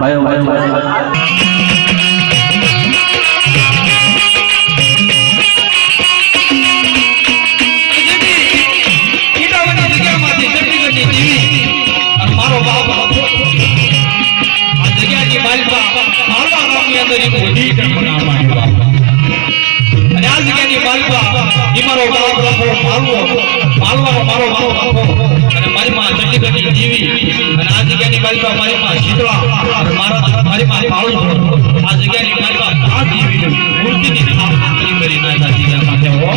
Bio મારી માં ચંડીગઢની જીવી અને આ જગ્યાની માલિકા મારી માં શીતળા અને મારી માં પાળો આ જગ્યાની માલિકા આ જીવી મૂર્તિની સ્થાપના કરી નાખા જગ્યા માટે હો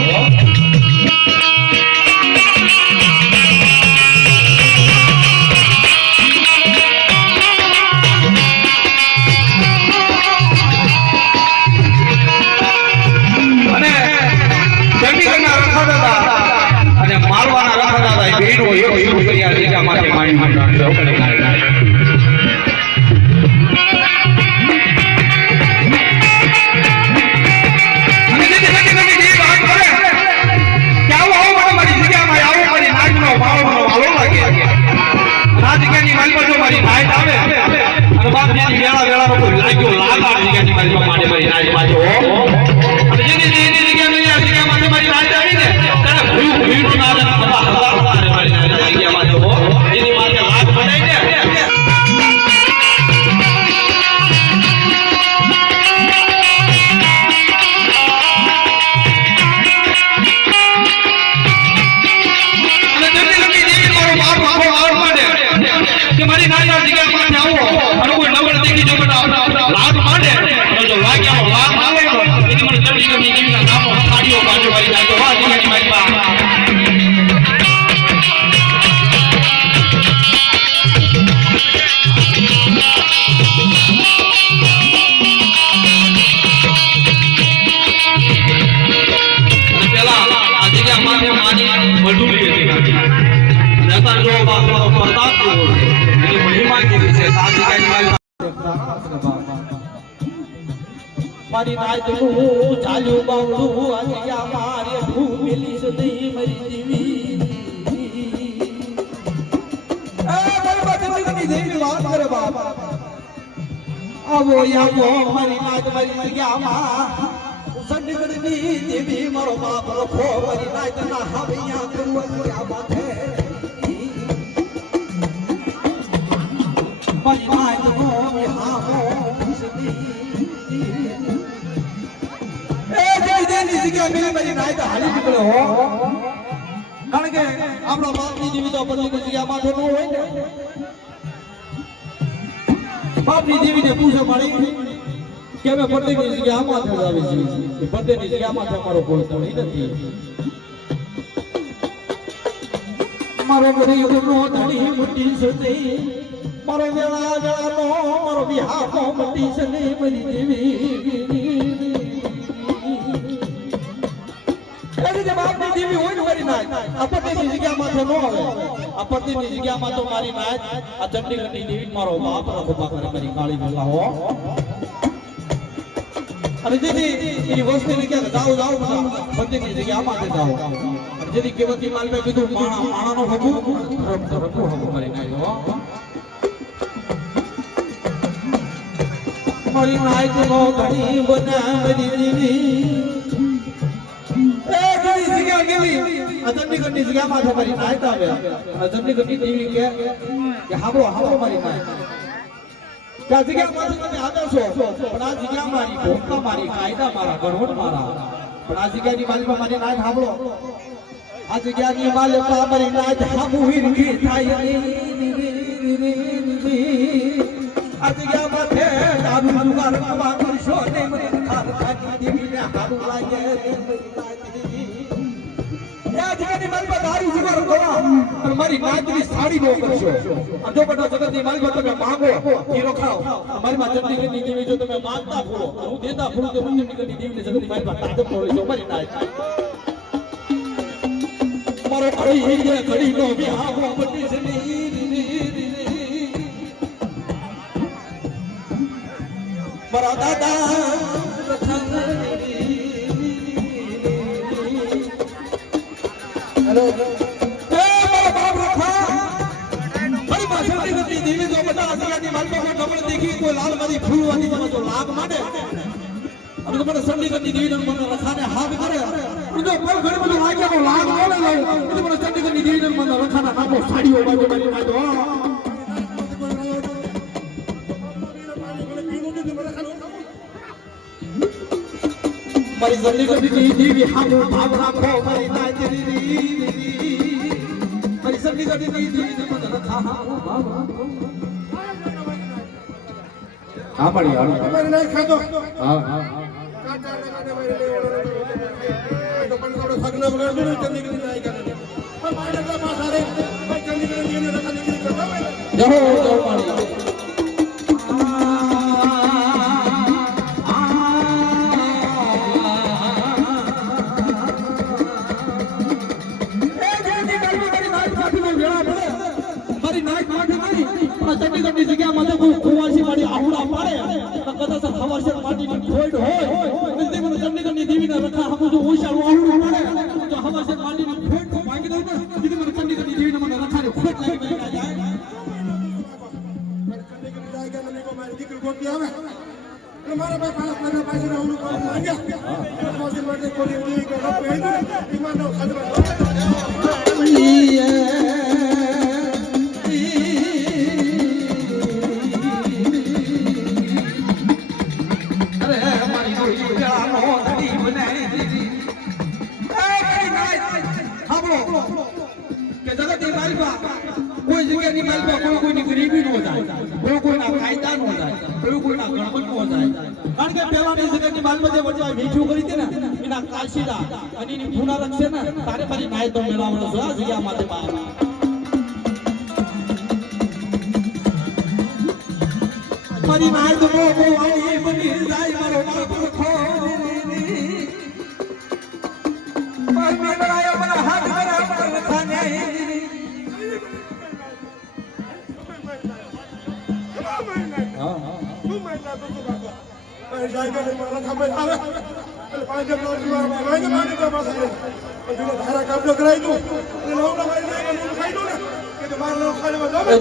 મારી નાયતું ચાલ્યું બાવડું આજે મારે ઢૂમેલી સદી મરી જીવી એ બરબાદ જિંદગી દેવી વાત કરે બાપ આવો આવો મારી નાયત મારી જગ્યામાં સંડગડની દેવી મારો બાપ રખો મારી નાયત ના હાવૈયા કરું આ બાતે મારી નાયત નો હાવો સદી મારી નાયત હાલી નીકળ્યો હો કારણ કે આપણો બાપની જીવી તો પતિની જગ્યા માથે ન હોય ને બાપની જીવીને પૂછે મારી કે અમે પતિની જગ્યા માથે જ આવી છીએ પતિની જગ્યા માથે અમારો કોઈ ધણી નથી મારો ગરીબનો ધણી મોટી સદી મારો વેળા વેળાનો મારો વિહાનો મોટી સદી મારી દેવી બાપની દેવી હોય ને મારી નાય આપત્તિની જગ્યામાં તો ન આવે આપત્તિની જગ્યામાં તો મારી નાય આ ચંડીગઢની દેવી મારો બાપ રખોપા કરે મારી કાળી વેલા હો અને જેથી એની વસ્તીને કે જાઓ પતિની જગ્યામાં તે જાઓ અને જેથી કેવતી માલમે કીધું માણાનો હબુ રખો હબુ મારી નાય હો મારી નાય તો ઘણી બના મારી દેવી ચંડીગઢની જગ્યામાં મારી નાયત આવે ચંડીગઢની દેવી કે હાબળો મારી નાયત આ જગ્યામાં તમે આદર્શો પણ આ જગ્યા મારી ભૂમિકા મારી કાયદા મારા ગણવટ મારા પણ આ જગ્યાની માલિકા મારી નાયત હાબળો આ જગ્યાની માલિકા મારી નાયત હાબુ હિરખી થાય આ જગ્યા માથે દારૂ જુગાર કરવા કરશો ને મને ખાતી દેવીને હારું લાગે મારી નાયતની સાડી નો કરશો જો બધા જગતની માલિકા તમે માંગો હીરો ખાઓ મારી માં ચંડીગઢની દેવી જો તમે માંગતા ફૂલો હું દેતા ફૂલો તો ચંડીગઢની દેવીને જગતની માલિકા તાજબ તોડી જો મારી નાયત મારો ઘડી નો વિહાવો બધી છે મારા દાદા હેલો સૌથી ગતિ દેવી જો બધા અસરાની માલપામાં કમળ દેખી કોઈ લાલ મારી ફૂલવાની તમે જો લાગ માંડે અને તમારે ચંડીગઢની દેવીનો મને રખાને હાથ કરે જો કોઈ ઘણી બધું લાગ્યાનો લાગ ન લઉં તો મને ચંડીગઢની દેવીનો મને રખાના નામો સાડીઓ બાજુ મારી નાખો મારી ચંડીગઢની દેવી હામો ભાવ રાખો મારી નાચરી મારી ચંડીગઢની દેવીને મને રખા હામો ભાવ રાખો હા પડી તમારે નહીં ખાતો હા કાટા લગાડે મારી તો પણ થોડો સગનો વગાડજો ને ચંદીગઢ ની આઈ કરે પણ મારે તો પાછા રે ભાઈ ચંદીગઢ ની એને રખા નીકળી કરતા હોય જહો જહો મારી ચંડીગઢની જગ્યામાં તો કોઈ કુવાસી મારી આહુડા પાડે તો કદાચ ખવરસર માટીની ખોડ હોય એટલે મને ચંડીગઢની દેવીના રખા હમું જો ઓછાળું આહુડું પડે તો ખવરસર માટીની ખોડ ભાંગી દઉં ને દીદી મને ચંડીગઢની દેવીને મને રખાને ખોટ લાગી જાય ચંદીગઢ ની આઈ કરે ને કો મારી દીકરી ગોતી આવે એટલે મારા ભાઈ પાસ લગા પાછળ આવડું કોણ માંગ્યા મોસી માટે કોલી દી કે રપ હે ને ઈમાન નો ખાદવા કોઈ જગ્યાની માલપા કોઈની ગરીબી નો જાય કોઈના કાયદા નો જાય કોઈના ગણપત નો જાય કારણ કે પહેલાની જગ્યાની માલપા જે વચ્ચે મીઠું કરી દે ને એના કાશીડા અને એની પૂના રખશે ને તારે મારી નાય તો મેળાવડો છે આ જગ્યા માટે બહાર મારી નાય તો બહુ આવી બની જાય મારો બાપ ખોરી મારી મેળાયા મને હાથ કરા મને રખાને ધારા કાબલો કરાવી દઉં લવડા મારી ખાઈ દઉં ને કે મારે લોકો ખાલી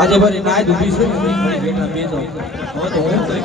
આજે મારી નાય દુબી છે ને બેટા બેસો હવે તો હું તો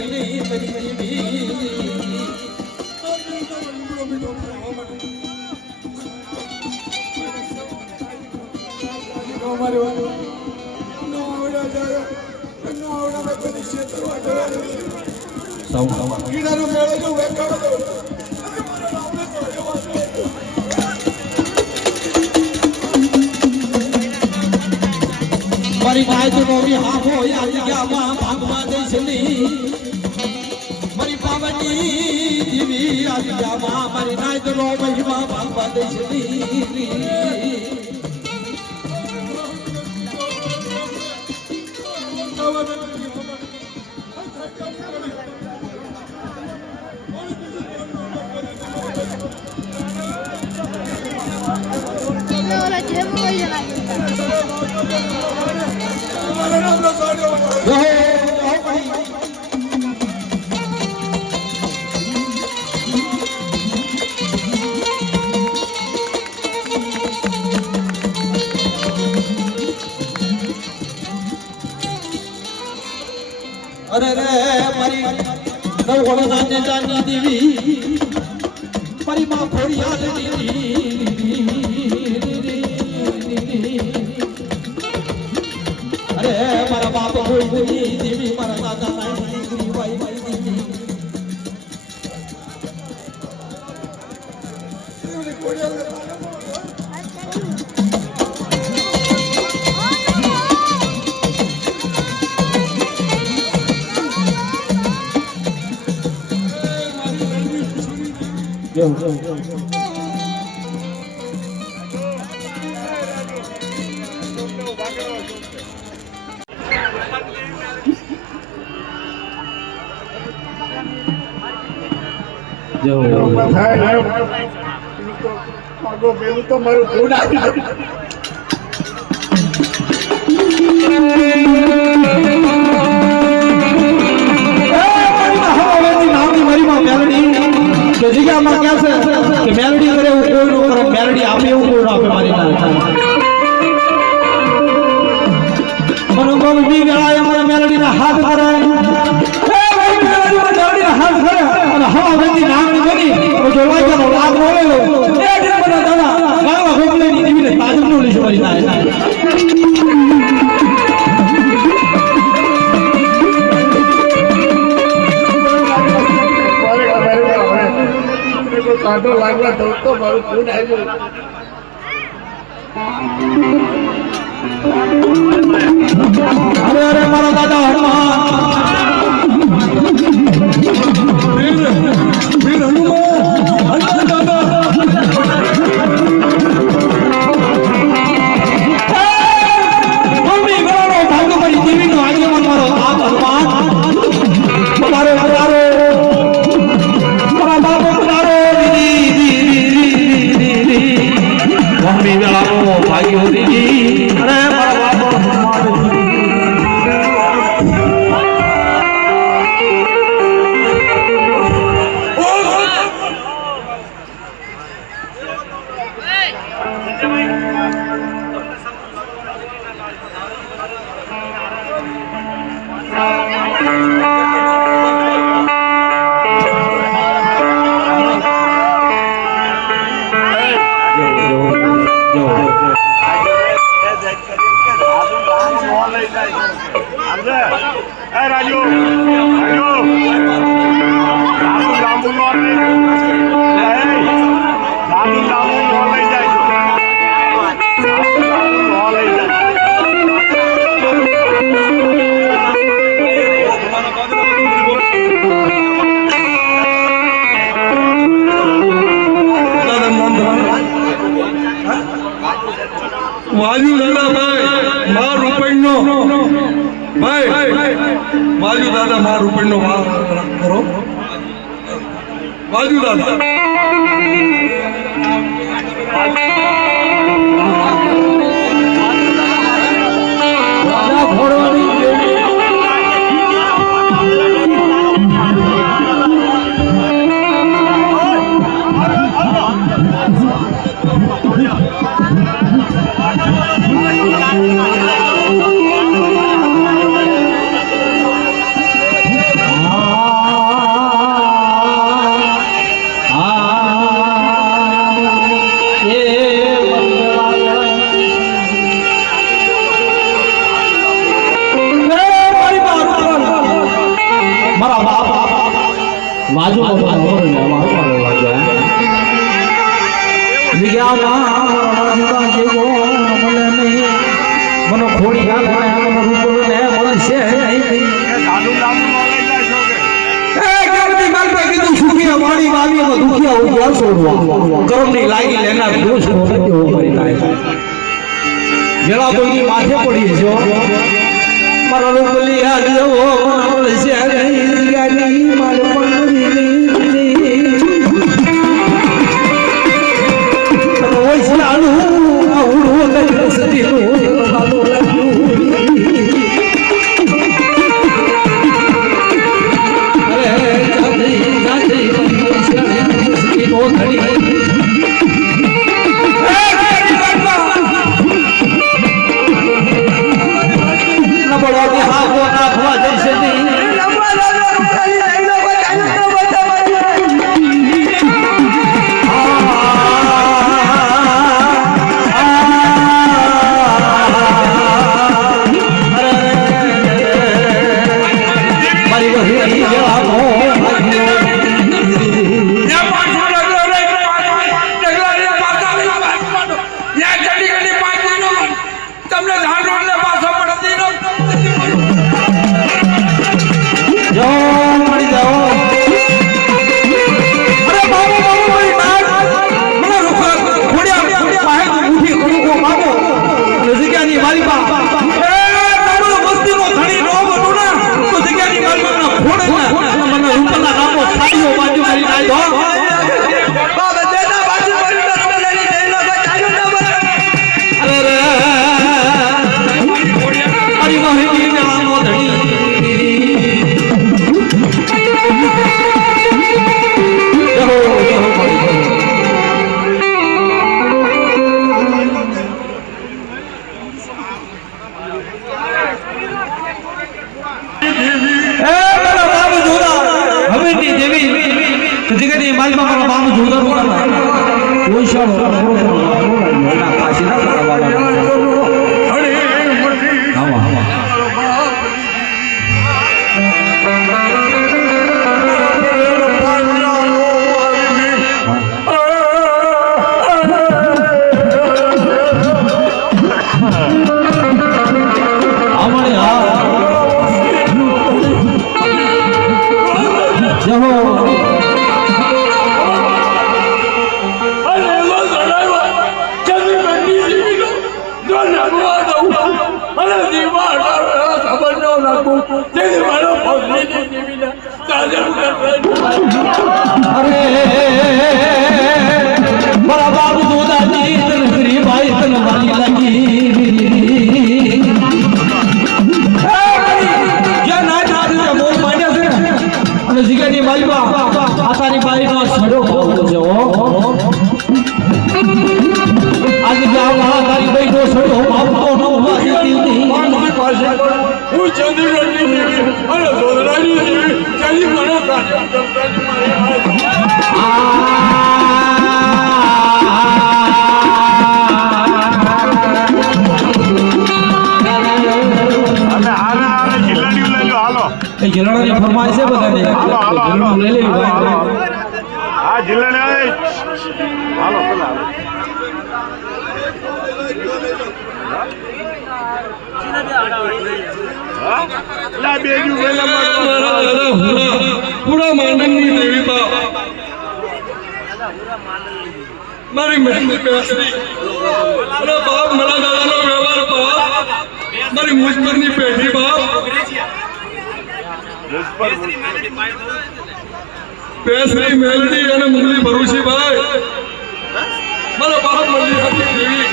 દેશની મારી દેવી મારી નાય તો નોરી હાફો આ જગ્યામાં ભાગવા દેશની મારી પાવની દેવી આ જગ્યામાં મારી નાય તો મહિમા ભાગવા દેશની અરે રે મારી નવગણ નાને જાની દેવી મારી માં ખોડિયાલ અરે મારા બાપ કોઈ દેવી મારા દાદા નાની દીકરી વાઈ મારી દેવી પેલું તો મારું ફોન આવી જગ્યામાં ક્યાં છે કે મેલડી કરે એવું કોઈ નો કરે મેલડી આપે એવું કોઈ નો આપે મારી ના મનોબળ બી ગયા અમારા મેલડી ના હાથ કરે હાથ કરે અને હવા વેતી નામની બની તો જો લાગ્યાનો લાભ મળેલો એ જ બધા દાદા ગાવા ગોપલેની દીવીને તાજમ નો લીધો મારી ના કાંટો લાગવા દઉં તો મારું ફોન આવ્યું અરે અરે મારા દાદા હનુમાન વીર હનુમાન દાદા મમ્મી મારો ભાગ્ય મારી દેવીનો આગેવાન મારો આપ હનુમાન તમારો તમારો મારા બાપો તમારો મમ્મી વેળાનો ભાગ્યો દીદી અરે મારા બાપો વાજુ દાદા ભાઈ માર રૂપિયાનો ભાઈ વાજુ દાદા માર રૂપિયાનો વાર કરો વાજુ દાદા વાજો વાજો જગ્યામાં જેવો મને નહીં મને ખોડી રૂપ ને મને છે કરમની લાગી લેનાર દોષ જેલા કોઈની માથે પડી છો મારા રૂપલી આ જેવો મળશે નહીં મારે ફરમાય છે બધાને લઈ લેવી ભાઈ હા જિલ્લા હાલો પેલા પૂરા માંડણની દેવી બાપ મારી મહેનત બેસરી અરે બાપ મારા દાદાનો વ્યવહાર બાપ મારી મુજબરની પેઢી બાપ પેસરી મેલડી અને મુરલી ભરૂચી ભાઈ મારા બાપ મળી હતી દેવી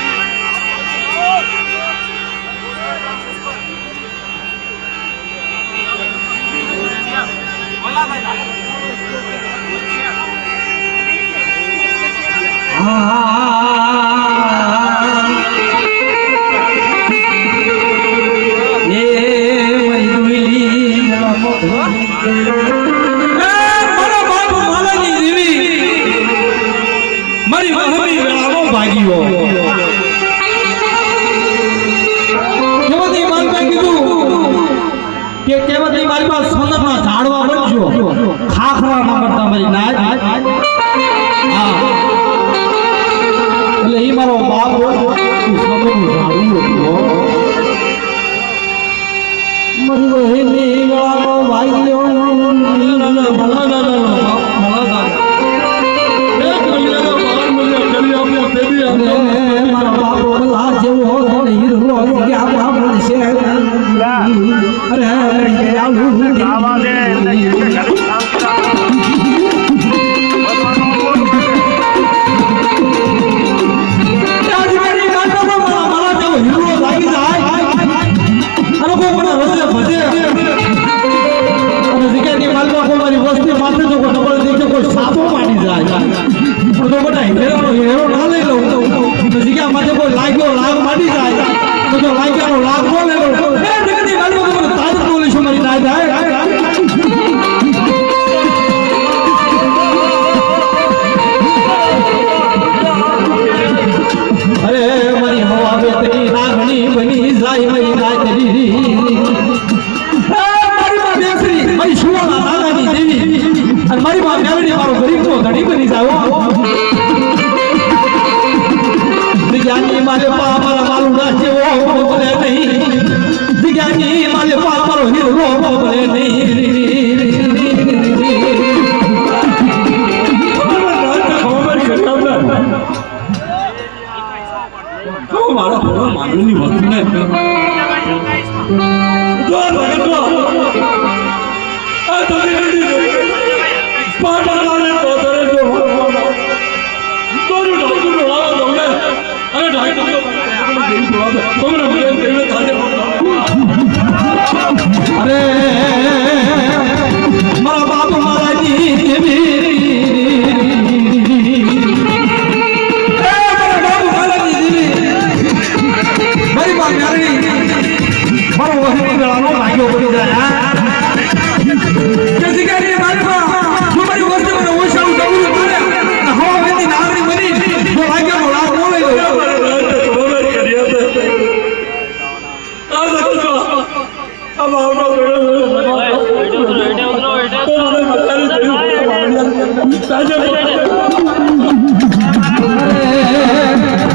કે કેવતની મારી પાસે સોનરના ઝાડવા બનજો ખાખરા ના મારા બાપો લાજ જેવો તને હીરો ગયા બાપો છે અરે આવા દે એમને ઘડી મારી માં મેળવી મારો ગરીબનો ધણી બની જાવ વિજ્ઞાની મારે પા મારા મારું જેવો બોલે નહીં વિજ્ઞાની મારે પા મારો હીરો બોલે નહીં મારા ભગવાન માનવની વસ્તુને અરે મારા બાપ મારાજી મારી બાપ મારો વહી ગળાનો લાગ્યો પડી જાય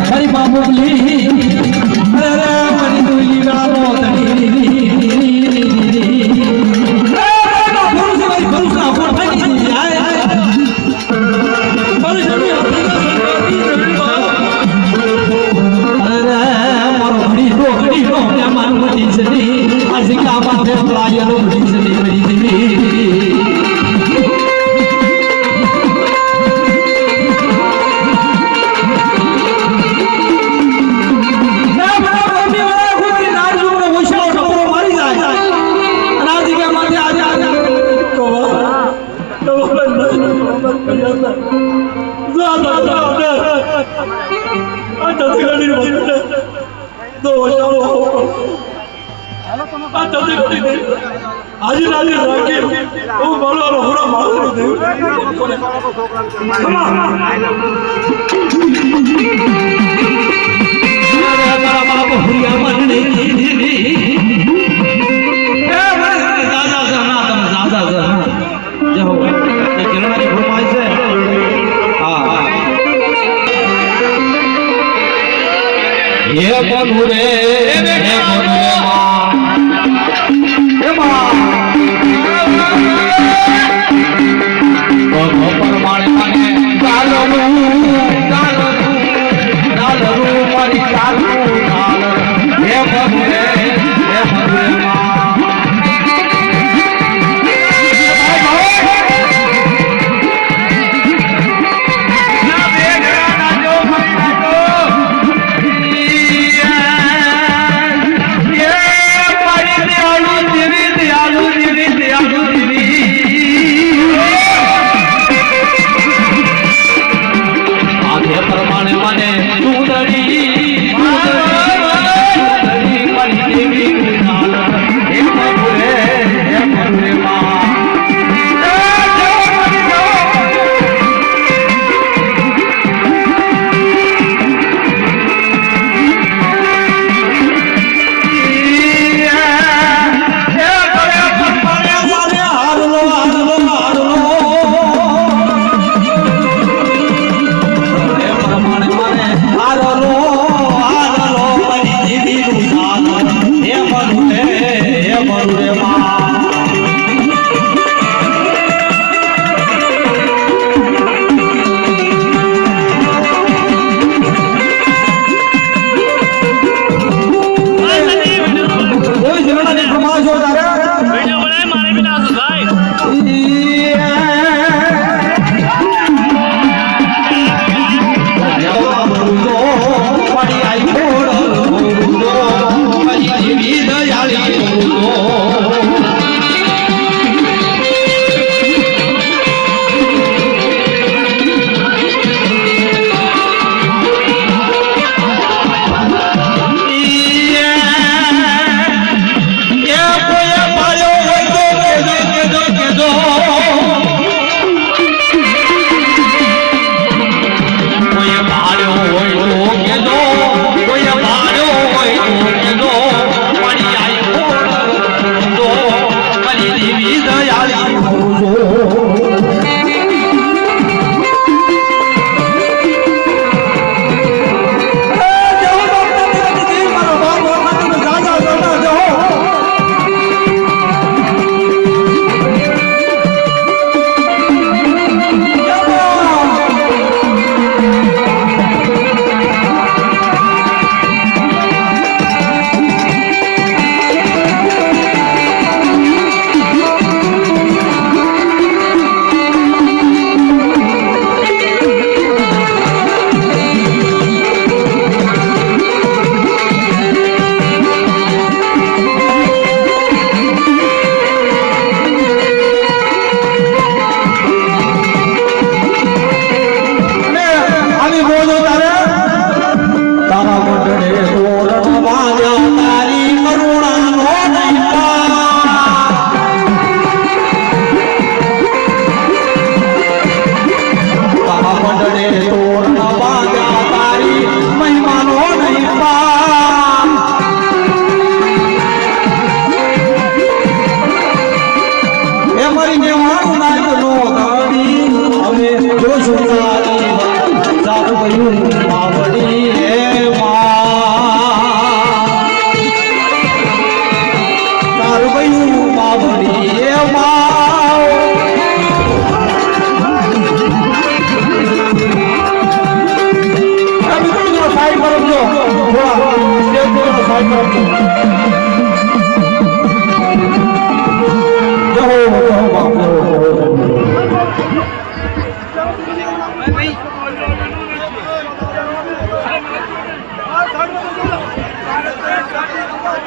મારી બાબુ મારી દુલી ગામો આજે રાજી રાખી હું બોલવાનો હોરા મારું દેવ મારા બાપ હુરિયા મનને દાદા જના તમે દાદા જના જહો એ કિરણાની ફરમાઈ છે હા ये बनुरे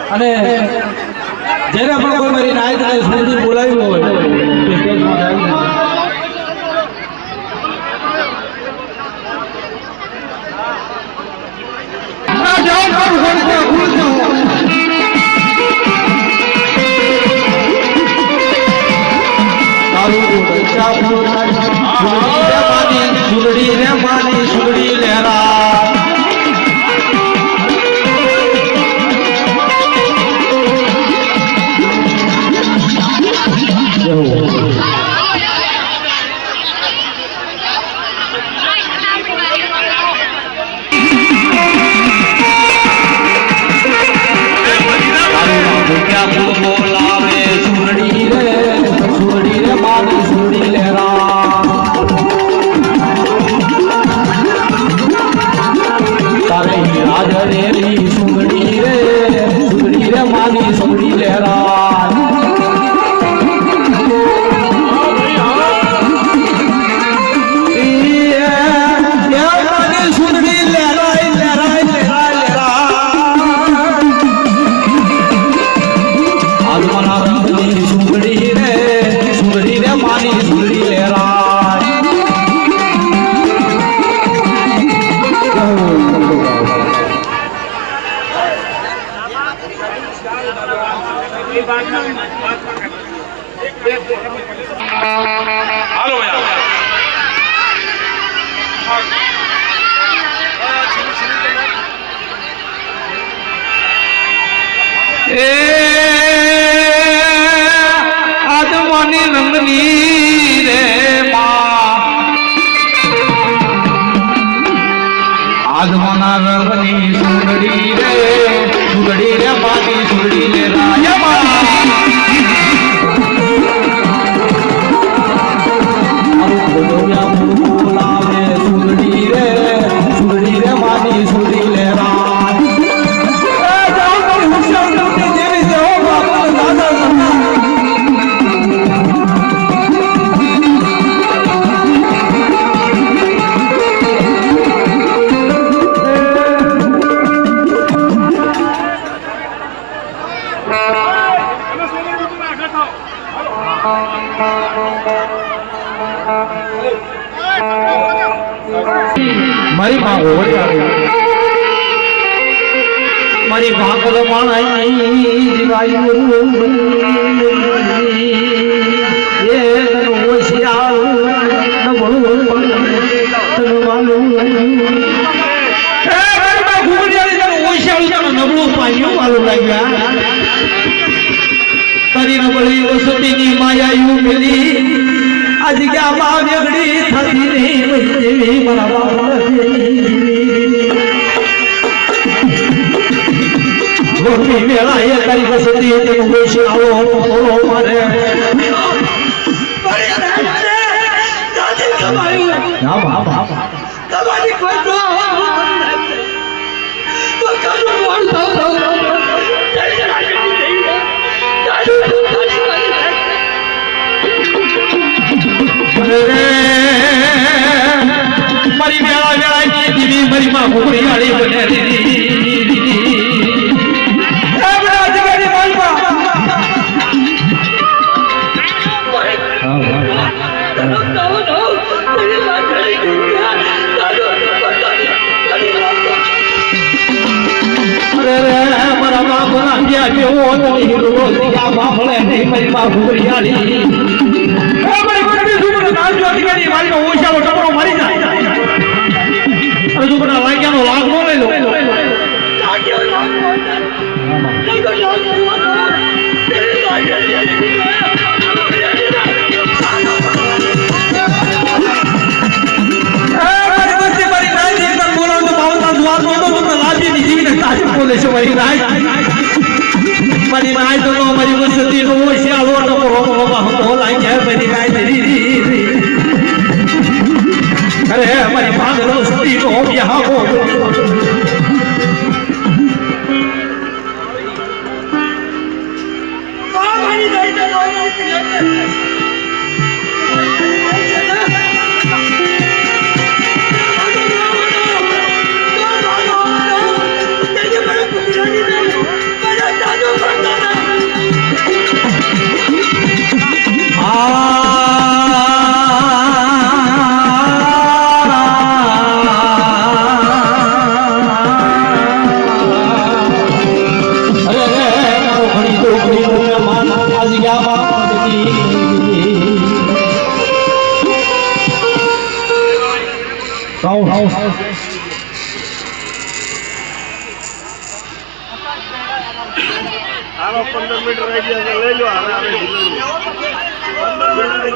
અને જ્યારે પણ કોઈ મારી નાયક અને સ્મૃતિ બોલાવ્યું હોય તો સ્ટેજમાં આવી સુરડી રે માની સુરડી લેરા હાલો આદમાની રંગની રે આદમાના રંગની સુંદરી રે માની સુંદરી રે રાયમા મારી માં મારી ભાગલ માણાઈ જીવાયું એ હોશિયાર નબળું નબળું પાયું માલું લાગ્યા તારી નબળી વસતીની માયાયું પેલી આ જગ્યામાં વેગડી થતી નહીં મારા બાપ મેળા તારી વસતી તેનું વેશ આવો મારે મારી વેળા વેળા દીદી મારી માં ભૂખડી બને દીદી મારી નાય તો મારી વસતી નો શિયાળો ટપરો બોલાય છે મારી નાય દીદી અરે મારી ભાગલો સતી નો બ્યાહો મારી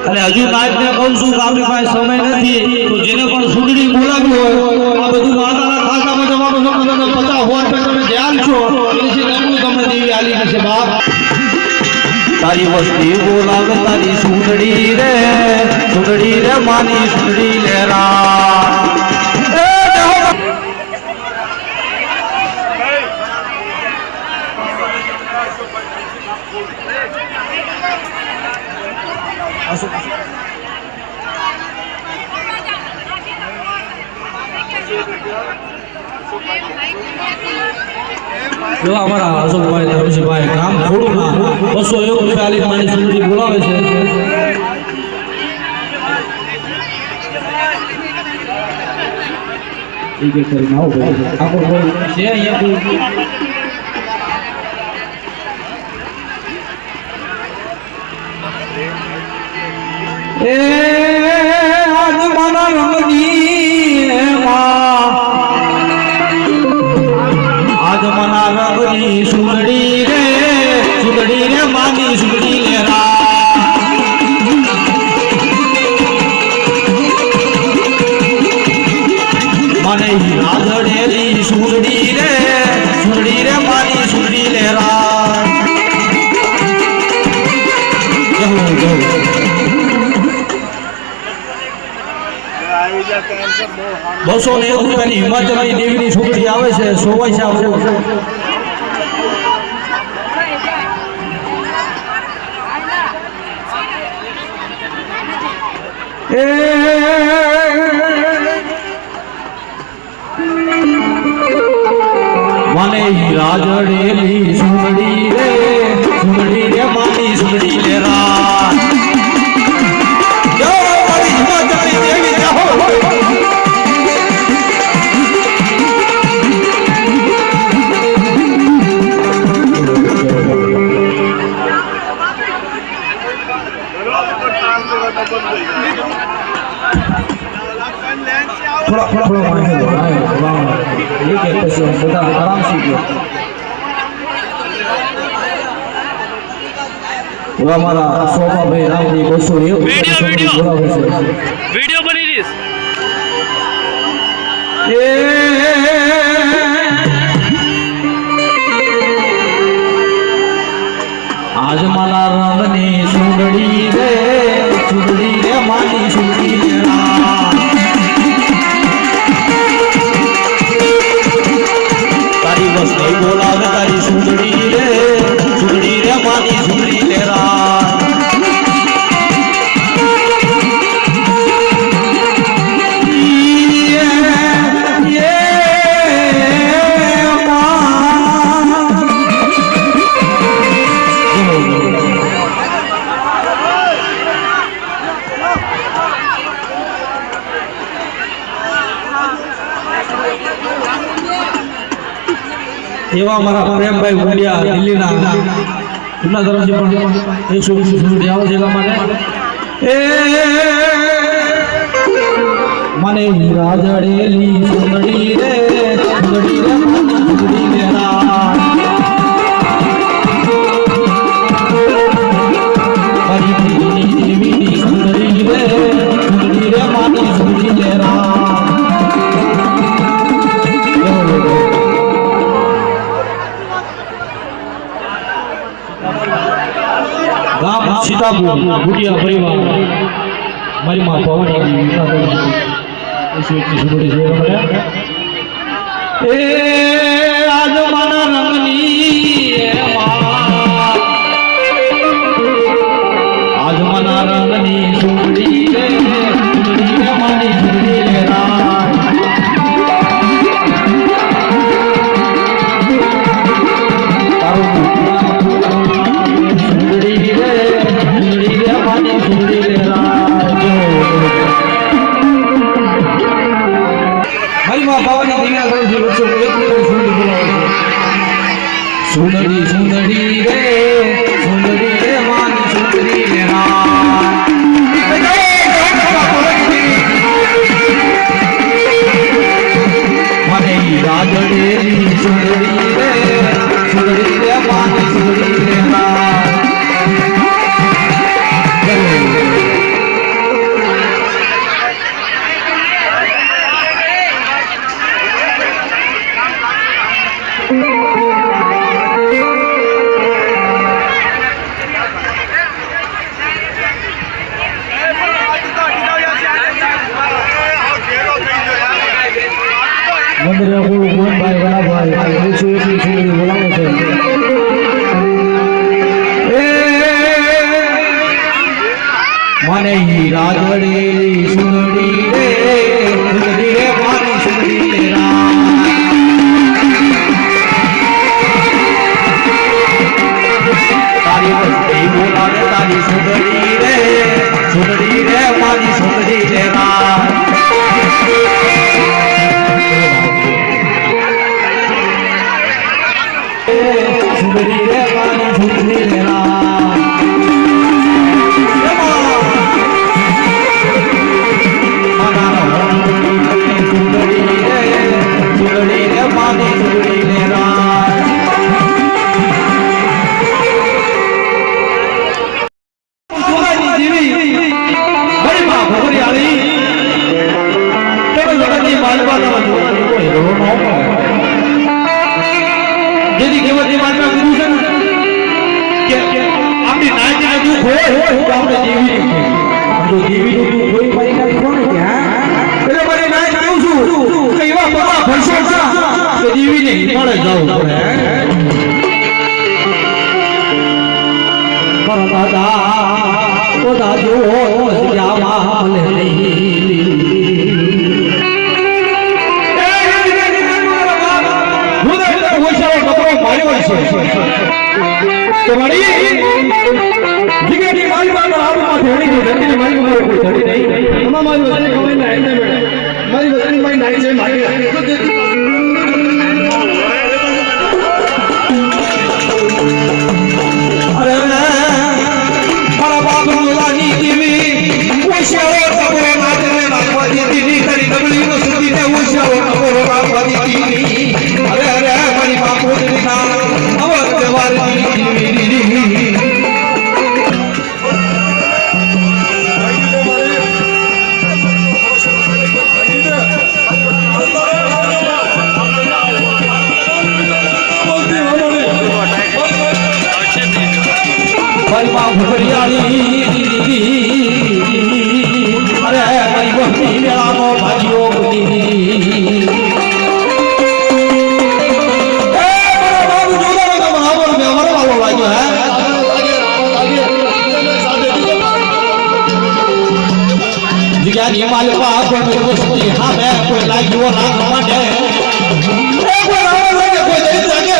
અને હજુ નાયકને કહું છું કે આપણી પાસે સમય નથી તો જેને પણ સુંદરી બોલાવ્યું હોય આ બધું માતાના ખાતામાં જવાનું તમે 50,000 તમે ધ્યાન છો એની તમને દેવી આલી જશે બાપ તારી વસ્તી બોલાવે તારી સુંદરી રે માની સુંદરી લેરા જો અમારા અશોકભાઈ ધરમસિંહભાઈ કામ થોડું ના 201 રૂપિયા આલી મારી સુંદરી બોલાવે છે ઈ કે કરી આવો ભાઈ આખો બોલ છે અહીંયા એ આજ મારા રંગની આજ મના રંગની સુંદરી રે માની સુંદરી લેરા મને હીરાધડેલી સુંદરી રે માની સુંદરી લેરા 201 રૂપિયાની હિમાચલની દેવીની છોકરી આવે છે સોવાઈ આવે મને હીરાજડેલી સુંદરી રે માની સુંદરી લેરા થોડા માણસો બોલાય એ કે પછી બધા આરામથી ગયો એવા મારા શોભાભાઈ રામજી બસો વિડિયો બની રહીશ આજ મારા રંગની સુંદડી રે માની સુંદડી રે તારી વસ્તી બોલાવે તારી સુંદડી રે માની સુંદડી રે એવા મારા પ્રેમભાઈ ગુંડિયા દિલ્હીના એમના તરફથી પણ 120 સુધી આવે છે એટલા માટે મને રાજડેલી સુંદડી રે માની સુંદડી રે દેવીની સુંદડી રે માની સુંદડી રે ગામ સીતાપુર ગુટિયા પરિવાર મારી માં પવની એ આજ મારા રંગની આજ મારા રંગની સુંદરી રે માની સુંદરી રે સુંદરી સુંદરી રે માની સુંદરી રે મને રાજડેલી સુંદરી રે માની સુંદરી રે મંદિરે બોલું મોહનભાઈ ગણાભાઈ 121 સુધી બોલાવે છે મને રાજડેલી સુંદરી રે માની સુંદરી રે તારી વસ્તી બોલાવે તારી સુંદરી રે માની સુંદરી રે સુંદરી રે માની સુંદરી રે સુંદરી રે માની સુંદરી રે જેથી કેવળ માતા ગુરુ છે કે આપણી નાયકના દુઃખ હોય તો આપણે દેવીનું દુઃખ હોય મારી કાંઈ કોણ કે એટલે મારી નાયક કહું છું કે એવા પગલા ભરસો કે દેવીને મળે જવું પડે પર દાદા જો જાવા મળે તમારી જીગેની મારી બાદ આબુમાં ધોણી છે ધરતીની મારી ઉપર કોઈ ધડી નહીં અમા મારી વસ્તી કમાઈ ના એમને બેઠા મારી વસ્તી મારી નાઈ છે મારી અરે મારા બાપ મોલાની જીવી જગ્યાની માલવા પણ વસ્તી હામે કોઈ લાગ્યો રાગ માંડે એ કોઈ રાવ લાગે કોઈ દઈ લાગે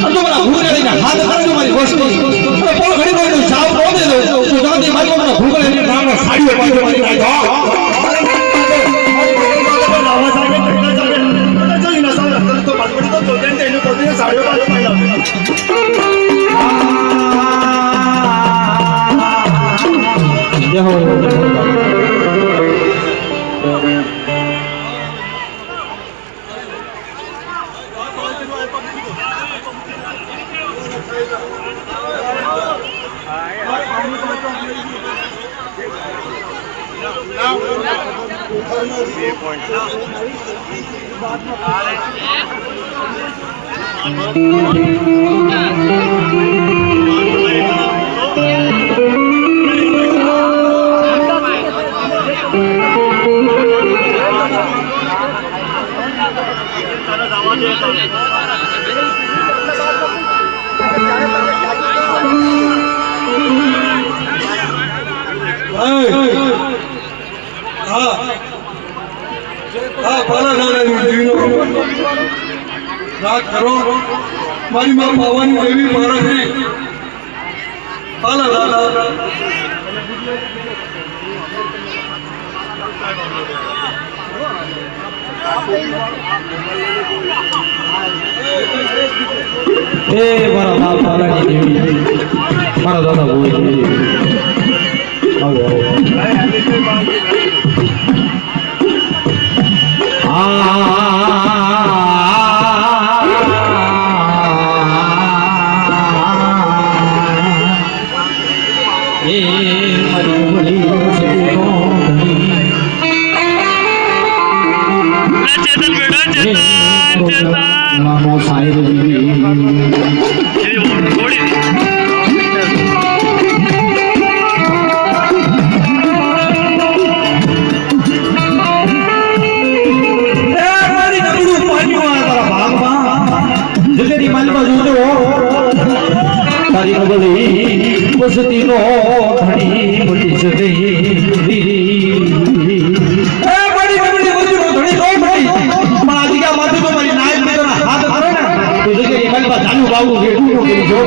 અંદોરા ભૂગળે લઈને હાથ કરજો મારી વસ્તી પોળ ઘડી કોઈ સાવ નો દે દો તો જાતી મારી મને ભૂગળે લઈને નામ સાડીઓ બાંધો મારી નાખો રાગ કરો મારી માં પાવાની દેવી મહારાજની હાલા હાલા એ મારા બાપ દાદાની દેવી મારા દાદા બોલી નામો સાહેબ વસતી નો ધણી બની જતી ચાલુ બાવું છે જો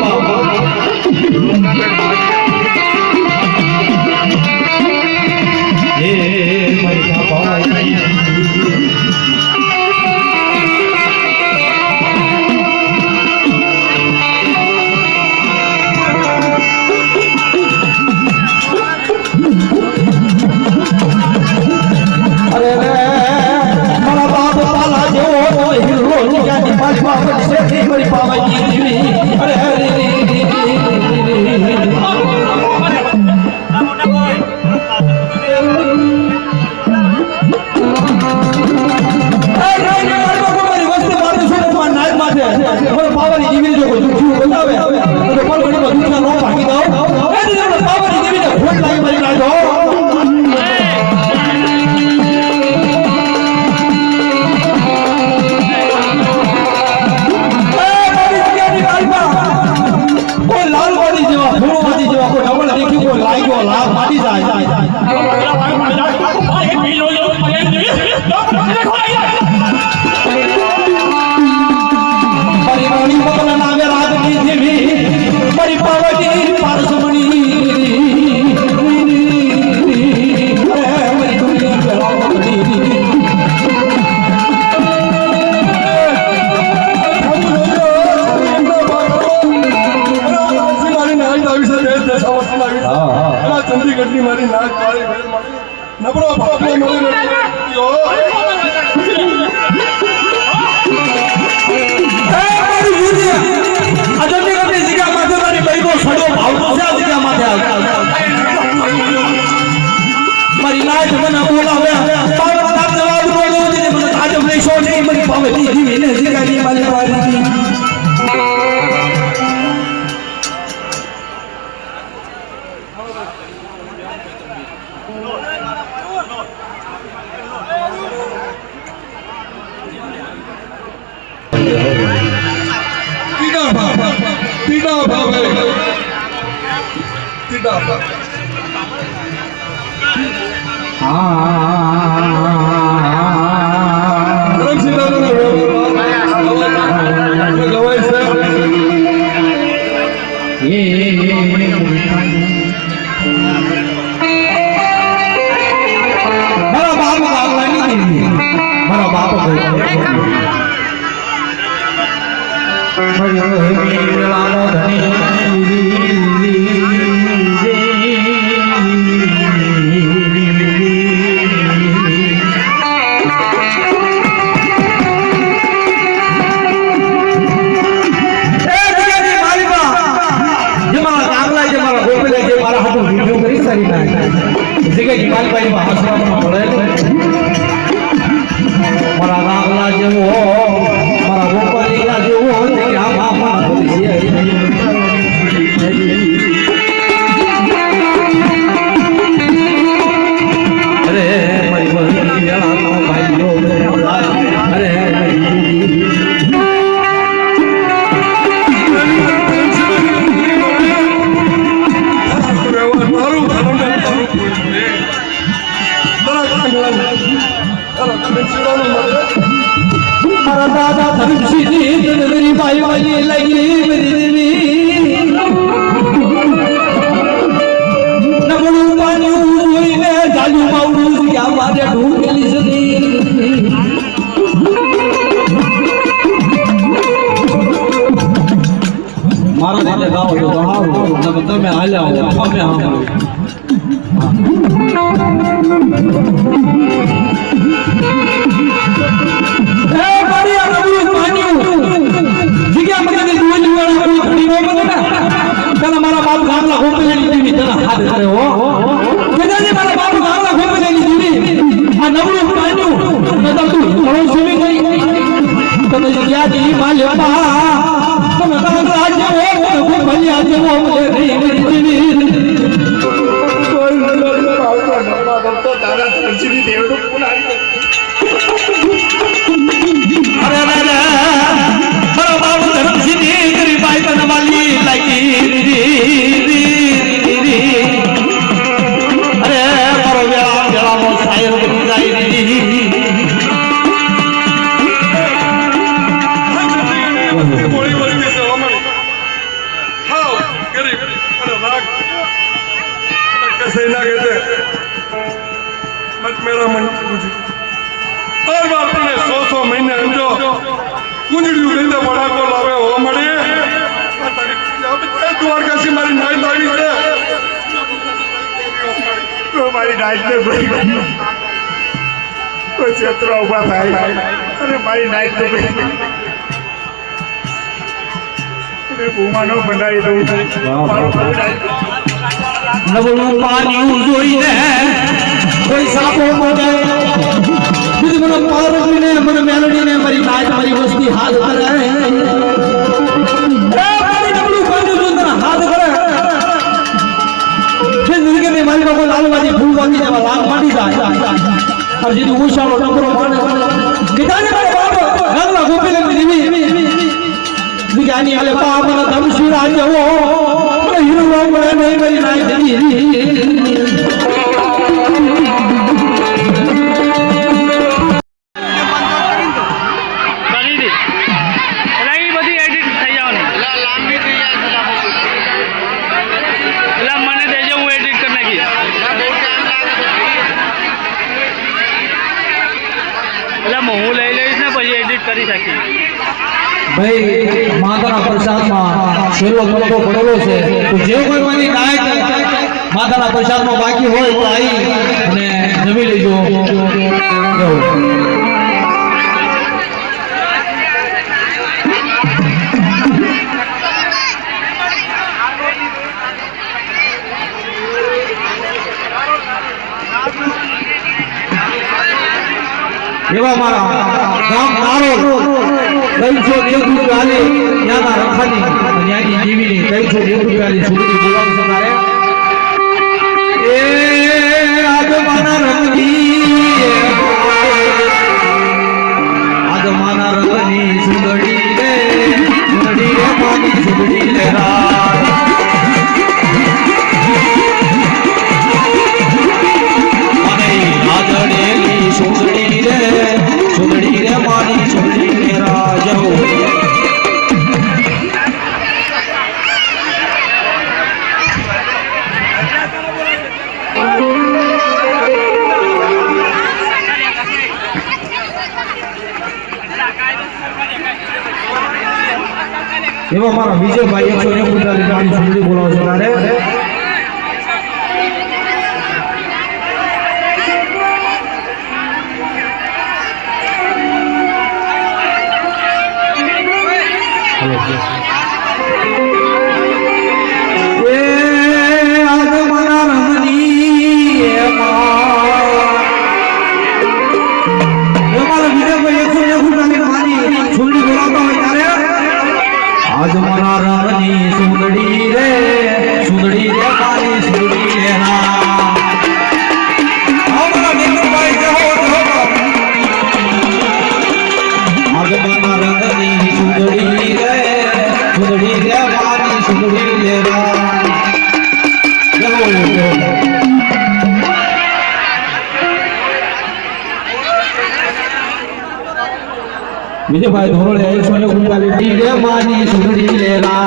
ચંદીગઢની મારી નાક મારી નબળો બાપલો મળી મારી લાજ મને બોલાવે આજે મારી પાવે મારી તીડા ધરમસિંહ દાદાના વ્યવહારમાં ગવાય છે. મારા બાપ ગામડાની દેવી, મારા બાપ મારા ગામડા જેવો મારા ગોપાલિયા જેવો અરે મારી બહેન ભાઈઓ અરે વ્યવહાર તારું ધર્મ તારું કોઈ નહીં. મારા દાદા ધરમસિંહની દલદરી બાઈ વાલી લાગી મેરી દેવી નબળું પાણી જોઈને જાજુ માવડું ક્યાં મારે ઢૂંઢેલી સદી મારા રીતે ગાવ તો સારું તમે હાલ્યા હો અમે મારા બાપ ગામલા ગોપેલી દીવી તને હાથ કરે હો કદાચ મારા બાપ ગામલા ગોપેલી દીવી આ નબળું પાણ્યું નતર તું ઘણો સુવી ગઈ તમે ક્યાં દી માલ્યા તમે રાજ્ય હો ભલ્યા જેવો નહીં દીવી અરે મારા બાપ ધરમસિંહની ગરીબાઈ બનવાલી લાગી અરે મારો વેળાનો સાયર બની જાય ગોળી વળી છે હમણાં હાવ ગરીબ અને રાગ कैसे ना कहते मत मेरा मन मुझे बार बार तने 100 महीने समझो कुंजड़ियों लेते बड़ा को लावे हो मड़े अब ते द्वारका से मारी नाइट आई है तो मारी नाइट ने कोई क्षेत्र उभा થાય अरे मारी नाइट तो अरे ભૂમાનો બંધાઈ દઉં મારો નબળું પાણી જોઈને કોઈ સાપો મોડે બીજું મને પારવીને મને મેલડીને મારી નાચ મારી વસ્તી હાથ કરે મારી નબળું પાણી જોઈને હાથ કરે જિંદગીની મારી બાપો લાલવાદી ફૂલ વાગી જવા લાલ માંડી જાય અને જેનું ઉષાળો નબળો પાડે કીધાને મારા બાપ ગામના ગોપીને દીવી વિજ્ઞાની હાલે પાપના ધમશી રાજ્યો હીરો મળે નહીં મારી નાય દેવી કરી દે એટલે એ બધી એડિટ થઈ જવાની એટલે મને દેજો હું એડિટ કરી નાખીશ એટલે હું લઈ લઈશ ને પછી એડિટ કરી શકીશ ભાઈ માતાના પ્રસાદમાં છેલ્લો મોટો પડેલો છે તો જે કોઈ મારી નાયક માતાના પ્રસાદમાં બાકી હોય તો આવી અને જમી લેજો એવા મારા ગામ નારોલ 390 રૂપિયાની ત્યાંના રખાની ત્યાંની દેવીની 390 રૂપિયાની છોકરી બોલાવી શકાય એ આગમાના રંગની સુંદરી રે માની સુંદરી રે અને એવા મારા વિજયભાઈ 141 ગાડી સુંદરી બોલાવો છો તારે आज मना रानी सुंदरी रे मारी सुंदरी रे ना हमारा नीतू भाई कहो आज मना रानी सुंदरी रे मारी सुंदरी रे ना विजय भाई धोरणे 139 रे मानी सुंदरी लेरा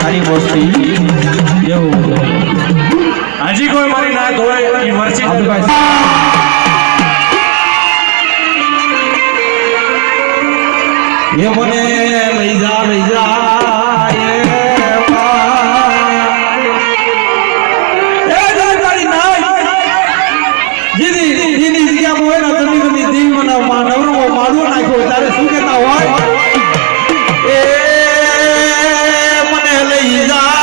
તારી મસ્તી એવું હજી કોઈ મારી ના ધોળે એ વર્ષી એ મને લઈ જા શું કહેતા હોય એ મને લઈ જા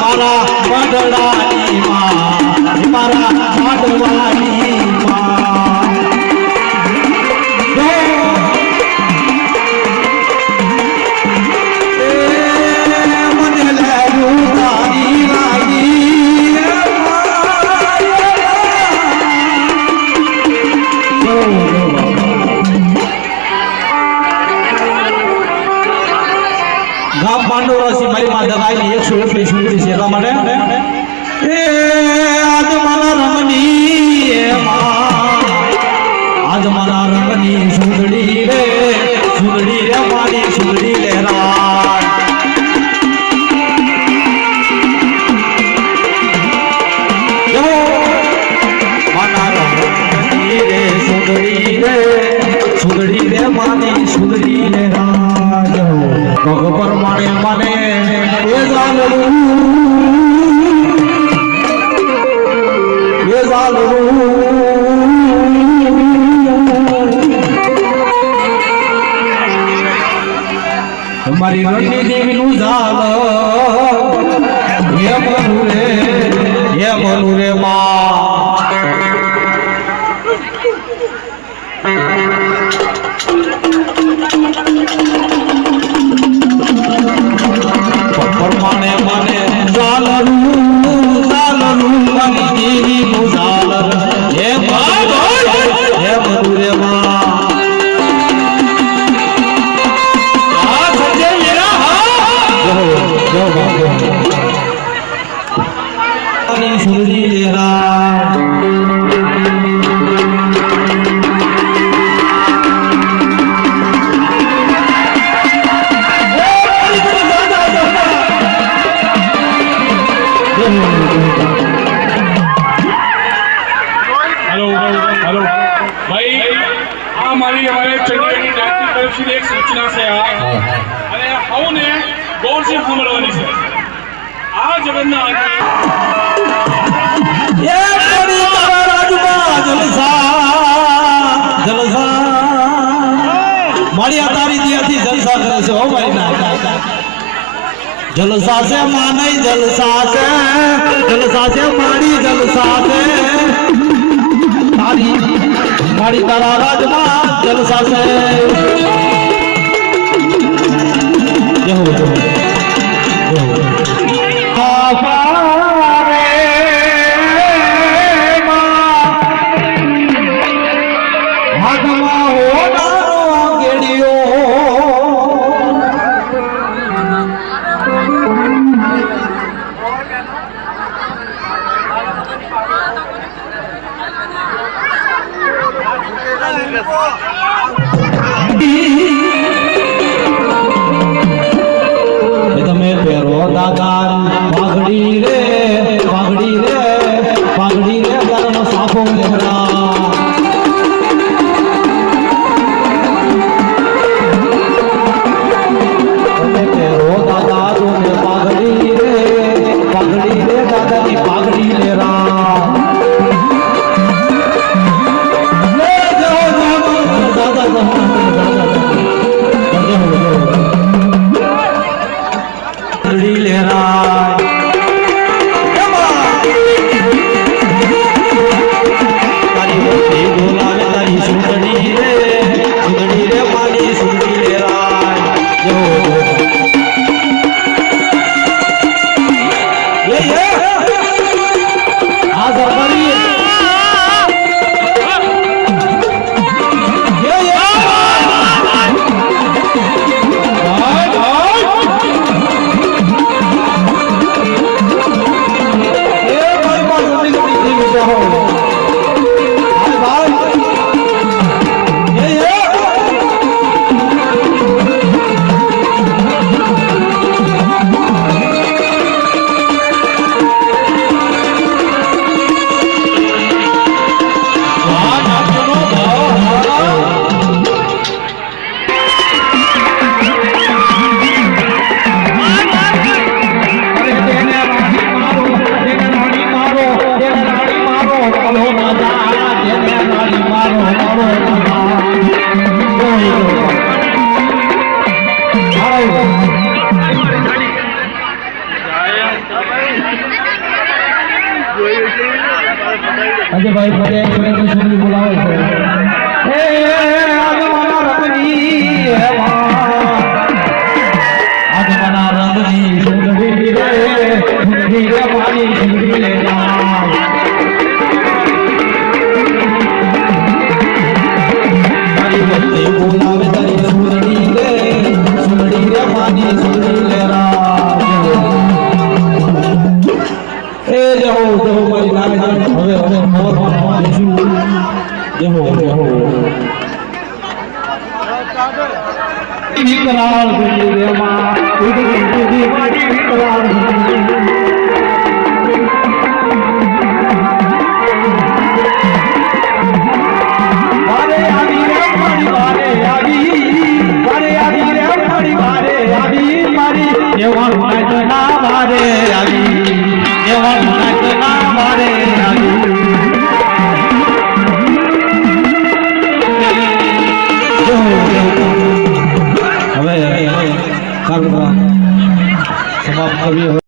મારા વડડાની માં મારા વાડવાની માં મને લેવું તારી લાગી ગામ પાંડોરાસી મારી માં દગાઈ 121 સુંદરી છે એટલા માટે એ આજ મારા રમણી એ માં આજ મારા રમણી સુંદરી રે મારી સુંદરી લેરા જો મારા રમણી રે સુંદરી રે મારી સુંદરી લેરા જો ભગ પરમાણે મને એ જાલડું મારી રણની દેવીનું ઝાલ હે મનુ રે માં પરમાણે મને ઝાલરું મારી દેવીનું ઝાલ હે મનુ રે માં સુરજી લેરા हेलो भाई हमारी हमारे चंडीगढ़ की तरफ से एक सूचना से अरे हम ने गौर से हमलवानी से आ जगन्नाथ ये कोरी तारा जलसा मारी तारी दियाથી જલસા કરે છે હો મારી ના જલસા છે માનઈ જલસા છે મારી જલસા છે મારી તારા રાજમાં જલસા છે તમે પેરો દાદા પાઘડી રે તારનો સાફો અજયભાઈ પટેલ સુરેન્દ્ર સુરી બોલાવે છે એ આગમના રંગની આગમના રંગની સુંદરી રે સુંદરી રે મારી સુંદરી રે મારી વચ્ચે બોલાવે તારી સુંદરી રે મારી સુંદરી રે એ જહો મારી નામે હવે ખબર જહો વિકરાળ ગુંજી રે માં ઉડી મારી વિકરાળ બારે આવી રે મારી બારે આવી રે મારી બારે આવી મારી દેવાણ ના બારે આવી દેવાણ ના બારે આવી હવે કાર્યક્રમ સમાપ્ત કર્યો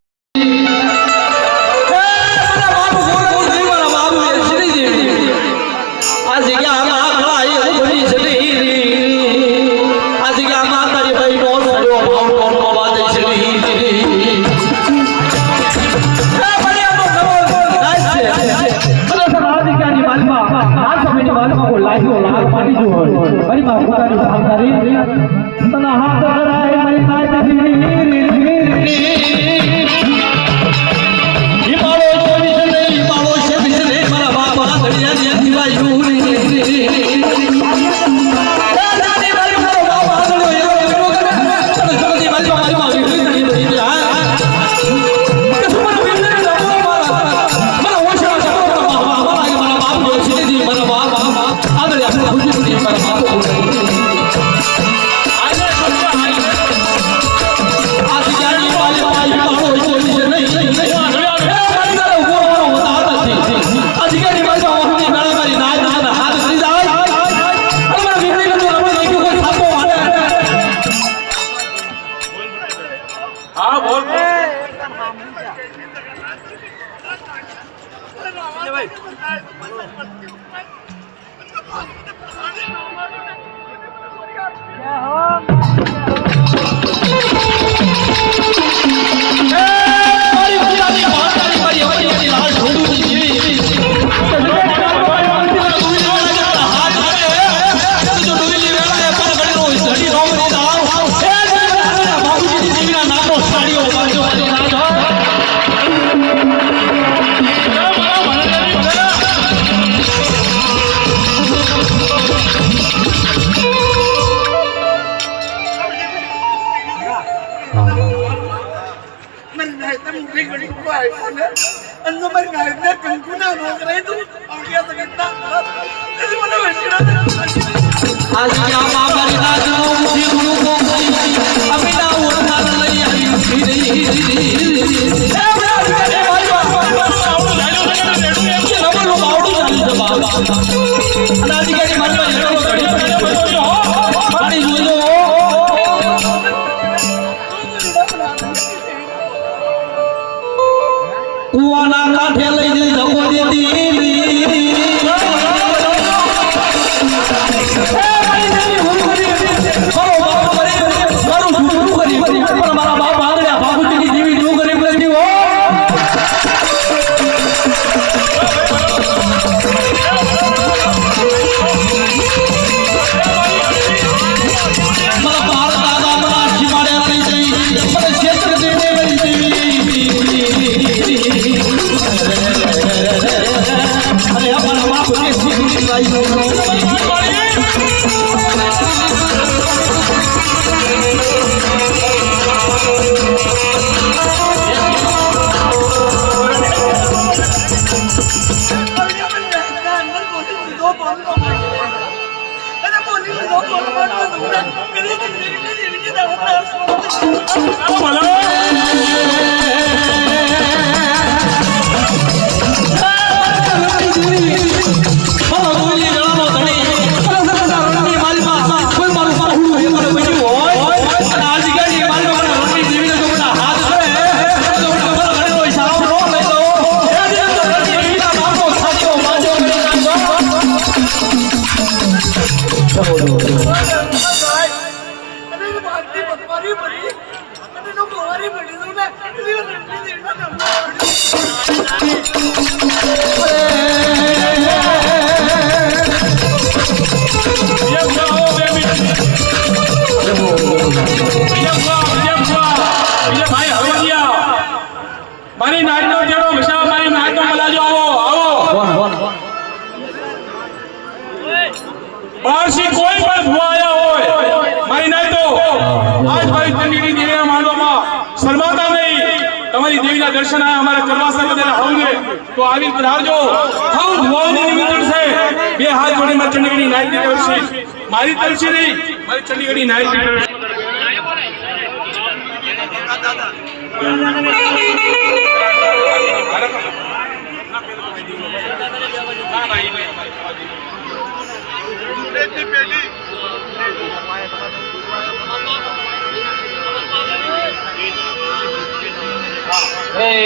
કુવાના કાંઠે લઈ જઈ ધકો દેતી મારી નાચનો જેવો વિશાળ મારી નાચનો મલાજો આવો આવો બહારથી કોઈ પણ ભૂવા આયા હોય મારી નાચતો આજ મારી ચંડીની દેવીના માંડવામાં શરમાતા નહીં તમારી દેવીના દર્શન આ અમારે કરવા સાથે જરા આવને તો આવી પધારજો હમ ભૂવાઓની નિમંત્રણ છે બે હાથ જોડી મારી ચંડીની નાચની તરફથી મારી તરફથી નહીં મારી ચંડીની નાચની તરફથી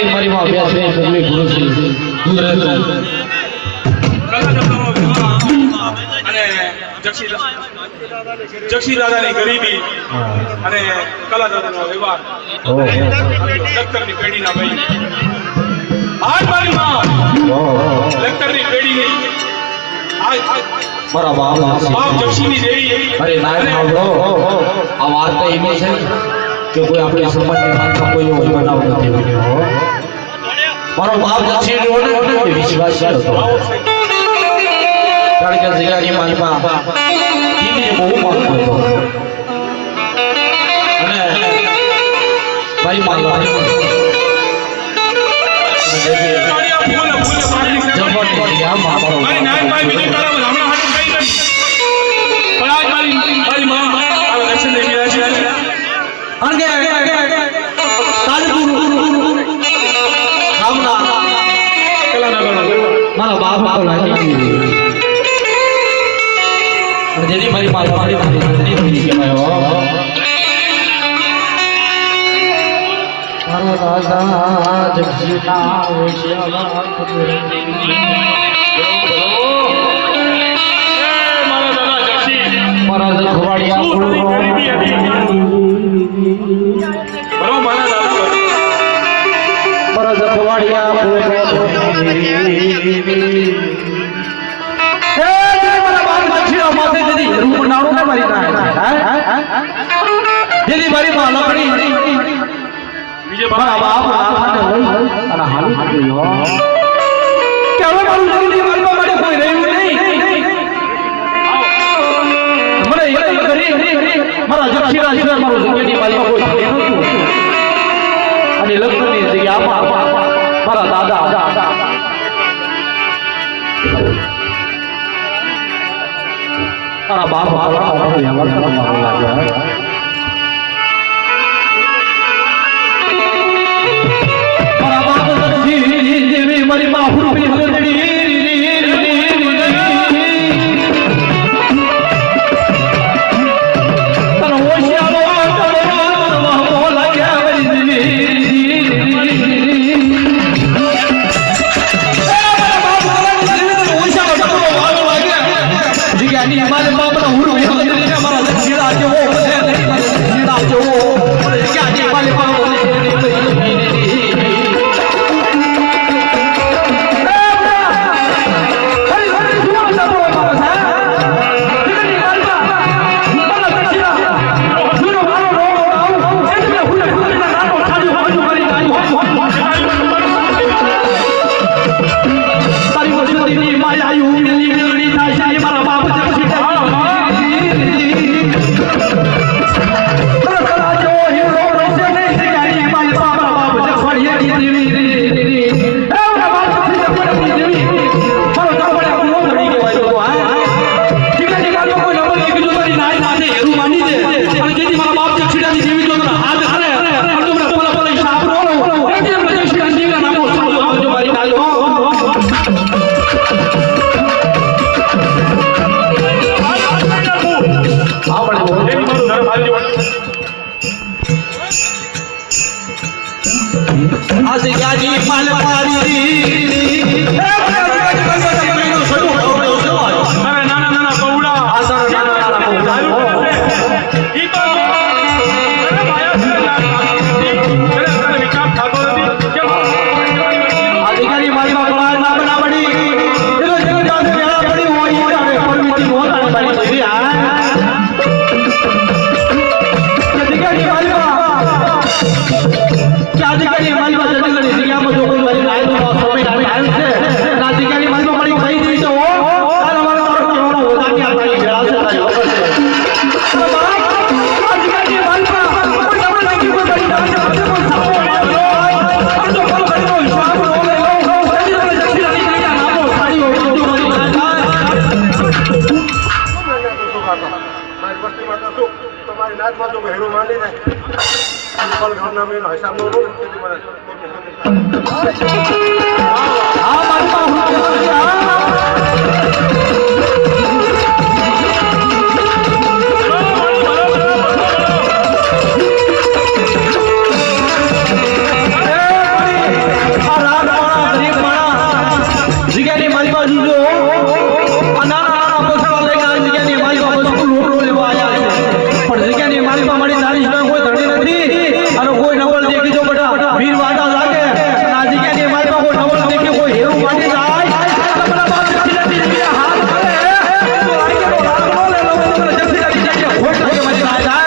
મારી માં અભ્યાસ છે સગલી ગુરુ છે દૂર રહેતો અને જક્ષી દાદાની ગરીબી અને કલા દાદાનો વ્યવહાર લખતરની પેઢીના ભાઈ આજ મારી માં લખતરની પેઢીની આજ મારા બાપ જક્ષીની દેવી અરે નાયક સાંભળો આ વાત તો એવી છે કે કોઈ આપણી સમાજની માનતા કોઈ એવો બનાવ નથી બન્યો મારો બાપ જક્ષી વિશ્વાસ હતો કારણ કે જગ્યાની માનમાં દીવીને બહુ માનતો હતો અને મારી માનવા મારી નાયકભાઈ બીજું તારા હમણાં હાથ કઈ નહીં પણ આજ મારી માં દર્શન દેવી રહ્યા છે કારણ કે તાજપુર ગામના મારા બાપ તો લાગી જેની મારી મારી મારી કહેવાય મારો રાજા જગજીના મારા દાદા જક્ષી મારા જખવાડિયા શું તારી ગરીબી હતી બરો મારા દાદા મારા જખવાડિયા મારી માં લકડી બીજે મારા બાપ અને હાલું કે હવે મારું જલ્દી મારવા માટે કોઈ રહ્યું નહીં મને યાદ કરી મારા જક્ષીરા સિવાય મારું જગ્યાની માલમાં કોઈ થયું નહોતું અને લગ્નની જગ્યા મારા દાદા મારા બાપ વ્યવહાર કરવા લાગ્યા મારી માં હુરપી હલડી તન હોશિયારો તલવાર મોલા ગયા મારી જગ્યાની મારી બાપના હુરપી હલડી મારા દક્ષિણા જેવો આ જગ્યાની માલ મારી અરે નાના નાના બહુડા આ નાના નાના ઈ તો અરે માયા છે અરે વિચાર થતો નથી કેમ આ જગ્યાની માલમાં બહાર ના બનાવડી એનો જગ્યા મેળા પડી હોય અને પરમિતિ મોતા બની જેવી આ જગ્યાની માલમાં જગ્યાની માલમાં જગ્યામાં જો કોઈ મારી લાઈનો સમય આવ્યું છે આ જગ્યાની માલમાં મળી કઈ દીધી તો આ અમારો કેવાનો હોતા કે આ તારી વેળા છે તારી વખત છે આ જગ્યાની માલમાં કોઈ આપણે લાગી કોઈ બની ના છે કોઈ સાપો માર્યો આ તો કોલ કરી દો હિસાબ નો લે લો જક્ષી રાની કરી નામો સાડી હોય તો મારી મારી વસ્તીમાં તો શું તમારી નાચમાં તો હેરો માની ને પલ ઘરના મેનો હિસાબ નો લો આ માલમાં જગ્યાની મારી બાજુ જો આ નાના નાના પોસડા લઈને આ જગ્યાની મારી બાજુ લોટો લેવા આવ્યા છે પણ જગ્યાની મારી બાજુ મારી નાની સિવાય કોઈ ધણી નથી અને કોઈ નવલ દેખી જો બેટા વીર વાદા લાગે અને આ જગ્યાની મારી બાજુ કોઈ નવલ દેખી કોઈ હેરું વાડી જાય તમારા બાપ જતી નથી હાથ કરે તો આગેનો લાગનો લે લો જતી નથી જાય ખોટ લાગે મારી રાજા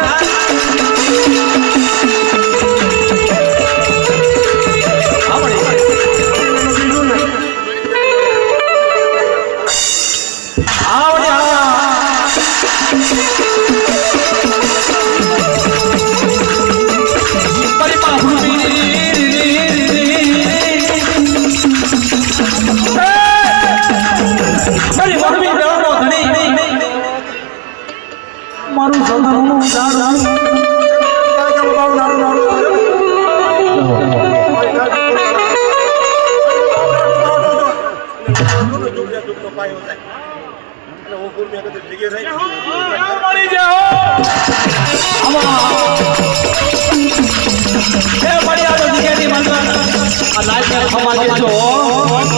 મારું સદાનું જાણ મળી જાઓ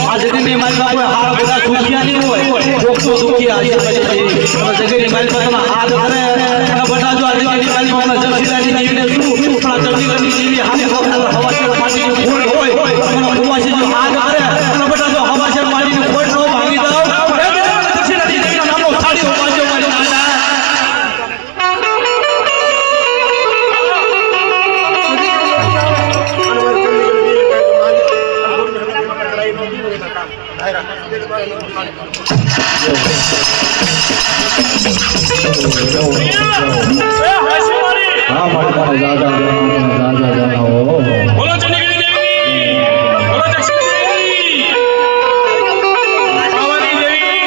આ જગતની માલમાં કોઈ હાર બધા દુખિયા નહીં હોય કોક તો દુખિયા છે જગતની માલમાં તમે હાથ કરે અને બધા જો આ જગતની માલમાં જક્ષીરાની દેવીને શું પણ આ જક્ષીરાની દેવી હાથે હવાસેર માટીની ખોટ હોય અને કુવાસી જો હાથ કરે અને બધા જો હવાસેર માટીની ખોટ નો ભાંગી દો જક્ષીરાની દેવીના નામનો સાડી ઉપાડજો મારી માતા બોલો ચંડીગઢ દેવી બોલો દક્ષિણ દેવી પાવાની દેવી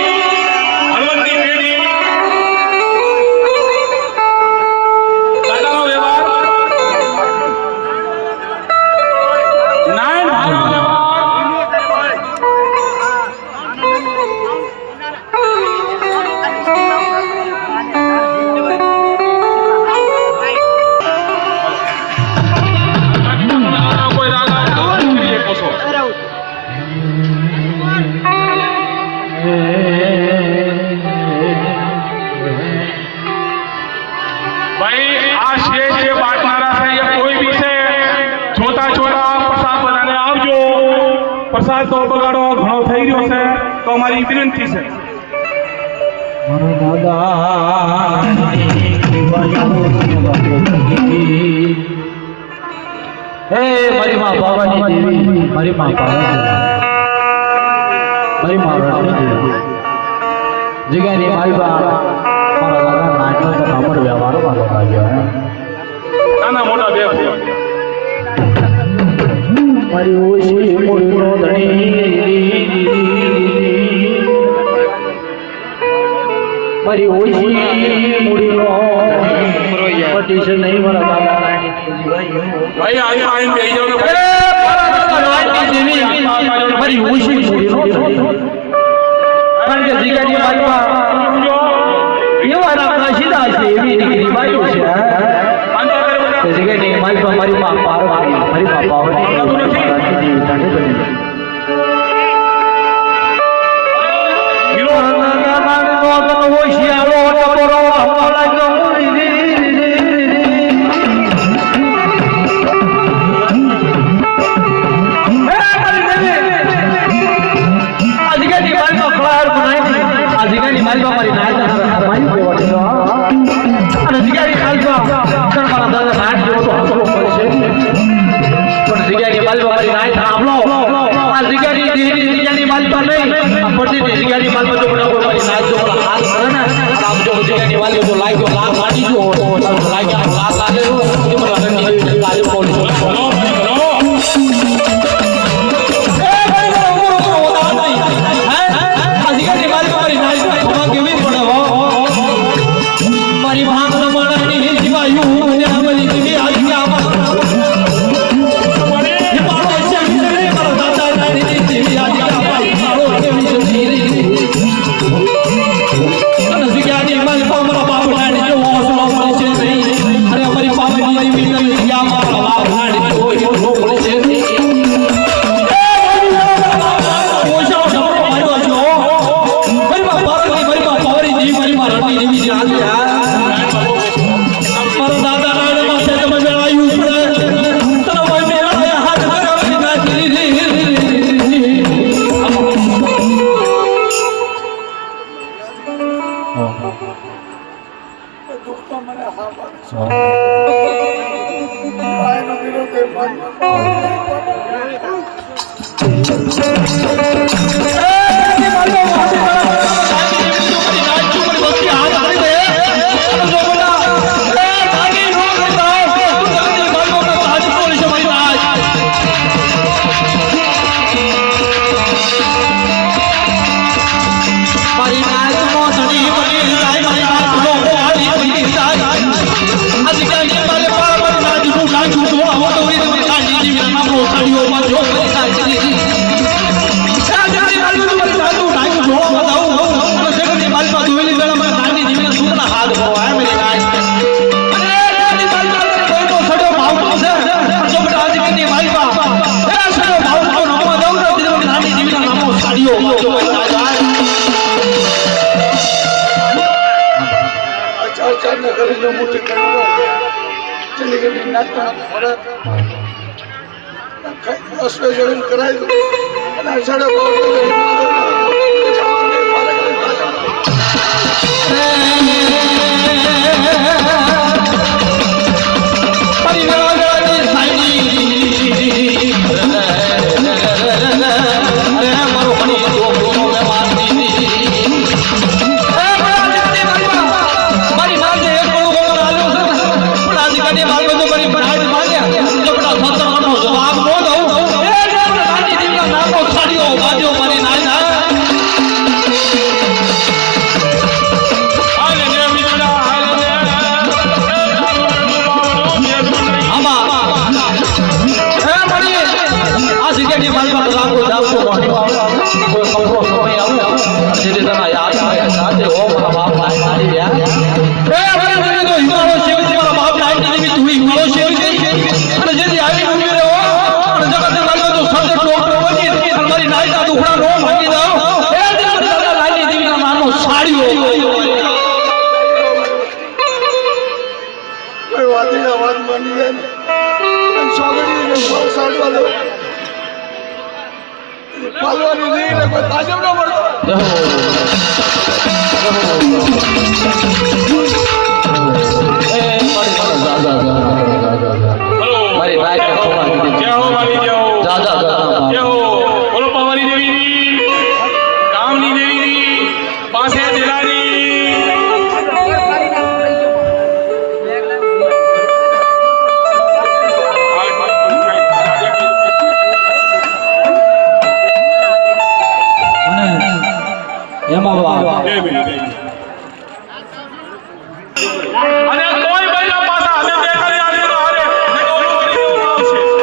હનુમંતી પેઢી દાદાનો વ્યવહાર નાયન ભાઈનો કોઈ રાગા તો એ પોસો ભાઈ આ શેર જે બાટનારા છે એ કોઈ બી છે છોટા છોટા પ્રસાદ બનાને આવજો પ્રસાદ તો બગાડો ઘણો થઈ રહ્યો છે તો અમારી વિનંતી છે મારો દાદા હે મારી માં બાવાની દેવી મારી માં મારી માં જગ્યાની મારી બા મારા દાદા નાનો તો ખબર વ્યવહાર માં લાગ્યો નાના મોટા બે મારી ઓછી મોટો ધણી મારી ઓછી મૂડીનો પટી છે નહીં મારા દાદા રાણી ભાઈ આજે આવીને બેસી જાવ ને મારી ઓછી મૂડીનો કારણ કે જીગાની બાજુમાં એવા આપણા સીધા છે એવી દીકરી બાજુ છે જગ્યાની મારી પાસે મારી માં પાર્વતી મારી માં પાર્વતી જાણે બની અને કોઈ ભાઈના પાછા અમે બે કરી આલી તો હારે ને કોઈ કરી આવશે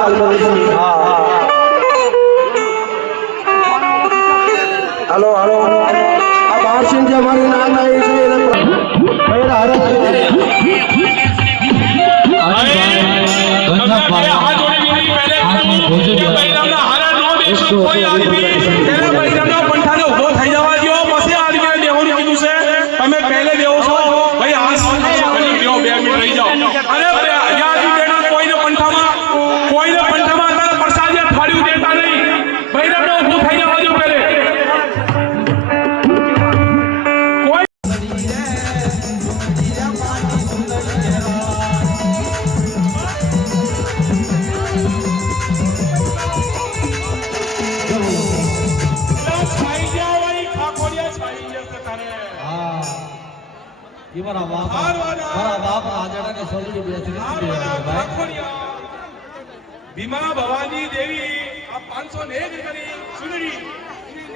આશીર્વાદ કરું છું. હાલો હાલો આ બારસિંહ જે મારી નાત આવી છે એને પહેલા હરખ ये मारा बाप आजाड़ा के सोजड़ी बेच भाई भीमा भवानी देवी आप 501 કરી સુંદરી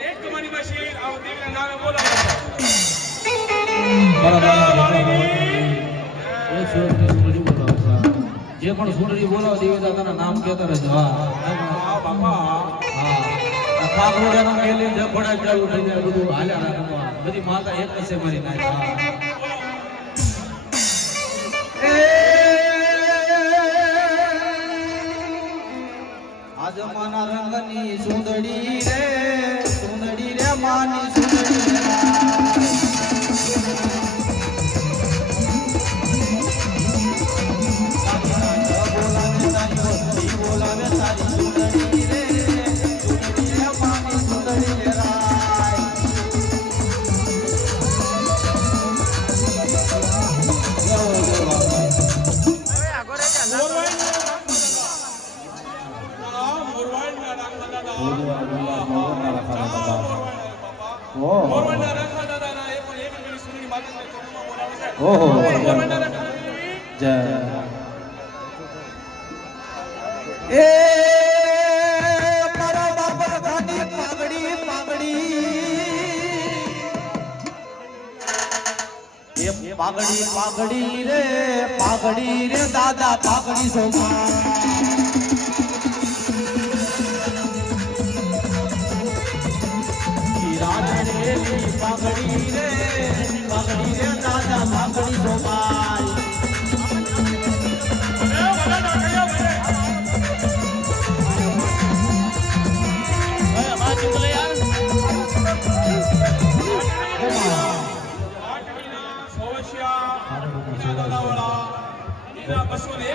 એક તમારી મશીન આવ દેવીના નામે બોલાવો જે પણ સુંદરી બોલાવો દેવી દાદાના નામ કહેતા રહેજો. આ બાપા હા કાકરોડાના મેલી જફડા ચાલુ થઈ જાય બધું હાલ્યા રાખવા બધી માતા એક જ છે મારી નાય. આજ માના રંગની સુંદડી રે માની સુંદડી બોલાવે તારી સુંદડી રે માની સુંદડી રે પાઘડી રે દાદા પાઘડી સોમા પાઘડી રે દાદા પાઘડી સોમાય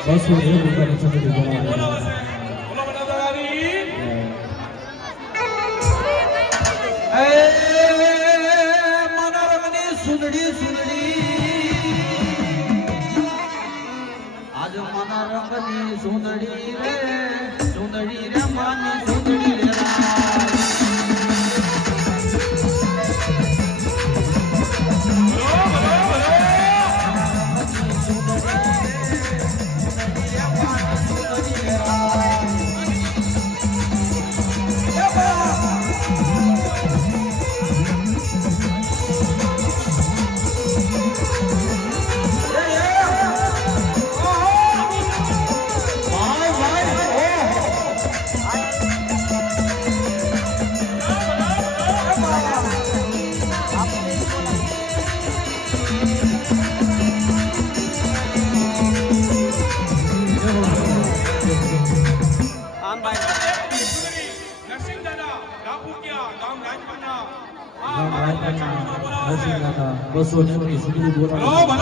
બસો એક રૂપિયાની છત્રી બનાવવાની આજ માના રંગની સુંદડી રે માની સુંદડી રે બસો ની સુધરી બોલાવો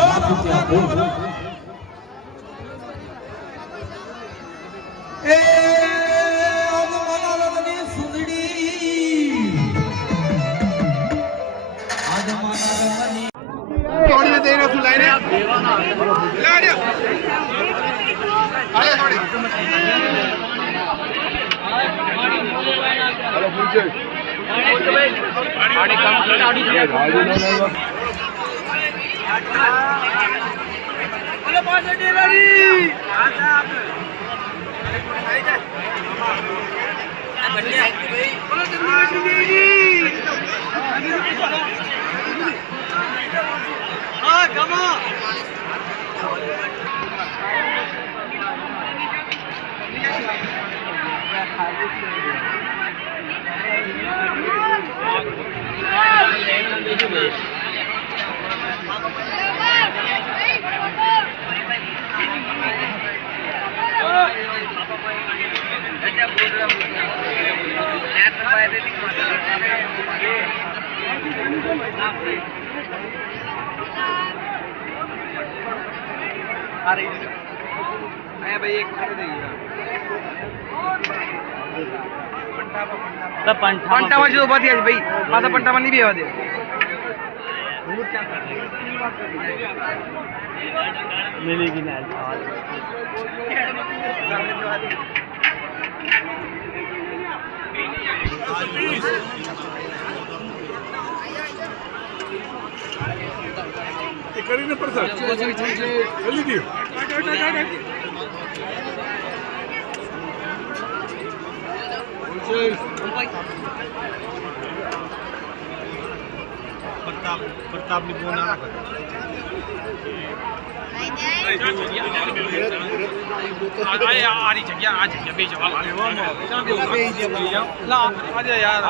Come on. पंटाમાં જો ઉભા થયા છે ભાઈ પાછા पंटाમાં નહીં બેવા દે મિલેગી ના કરીને પ્રસાદ જલ્દી દે પ્રતાપની ફોન ના આરી જગ્યા આ જગ્યા બે જવા આજે યાર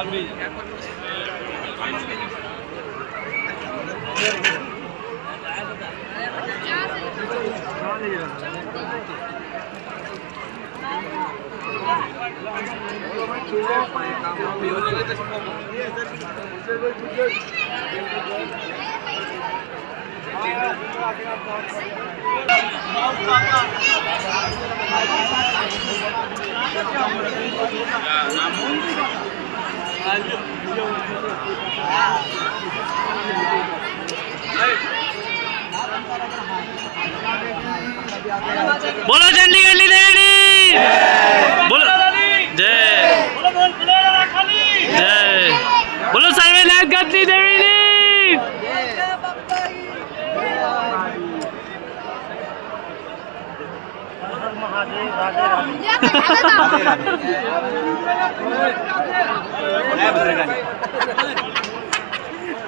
બોલો ચંડીગઢની દેવી બોલો જય જય બોલો સર્વેનાથ ગઢની દેવીની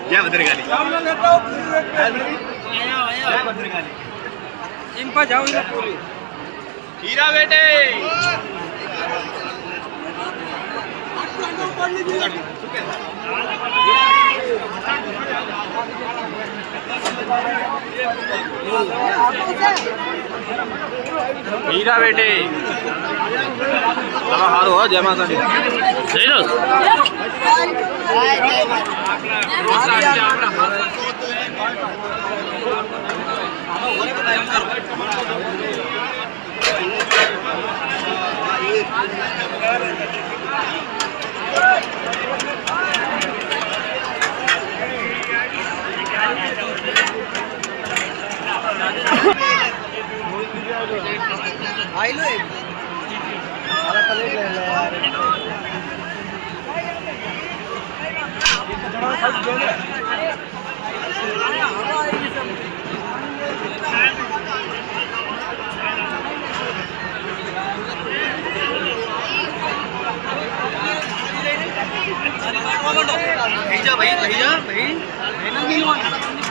જય ભદ્રકાલી ઇનપા જાઓ હીરા બેટે હીરા બેટે ચલો હારું હો જય માતાજી જય દોસ્ત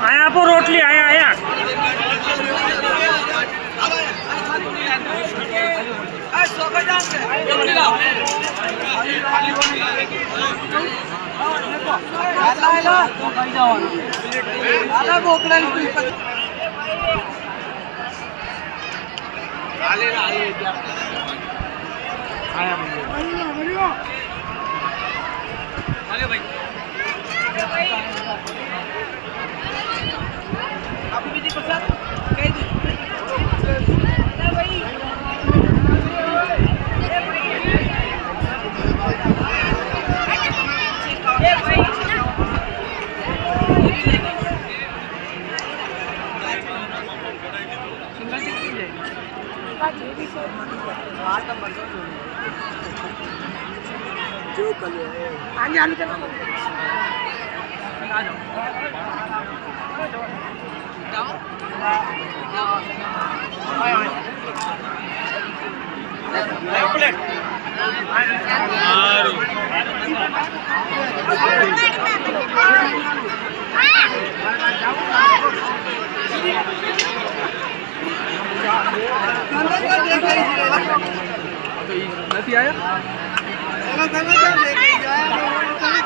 આયા આપો રોટલી આયા આયા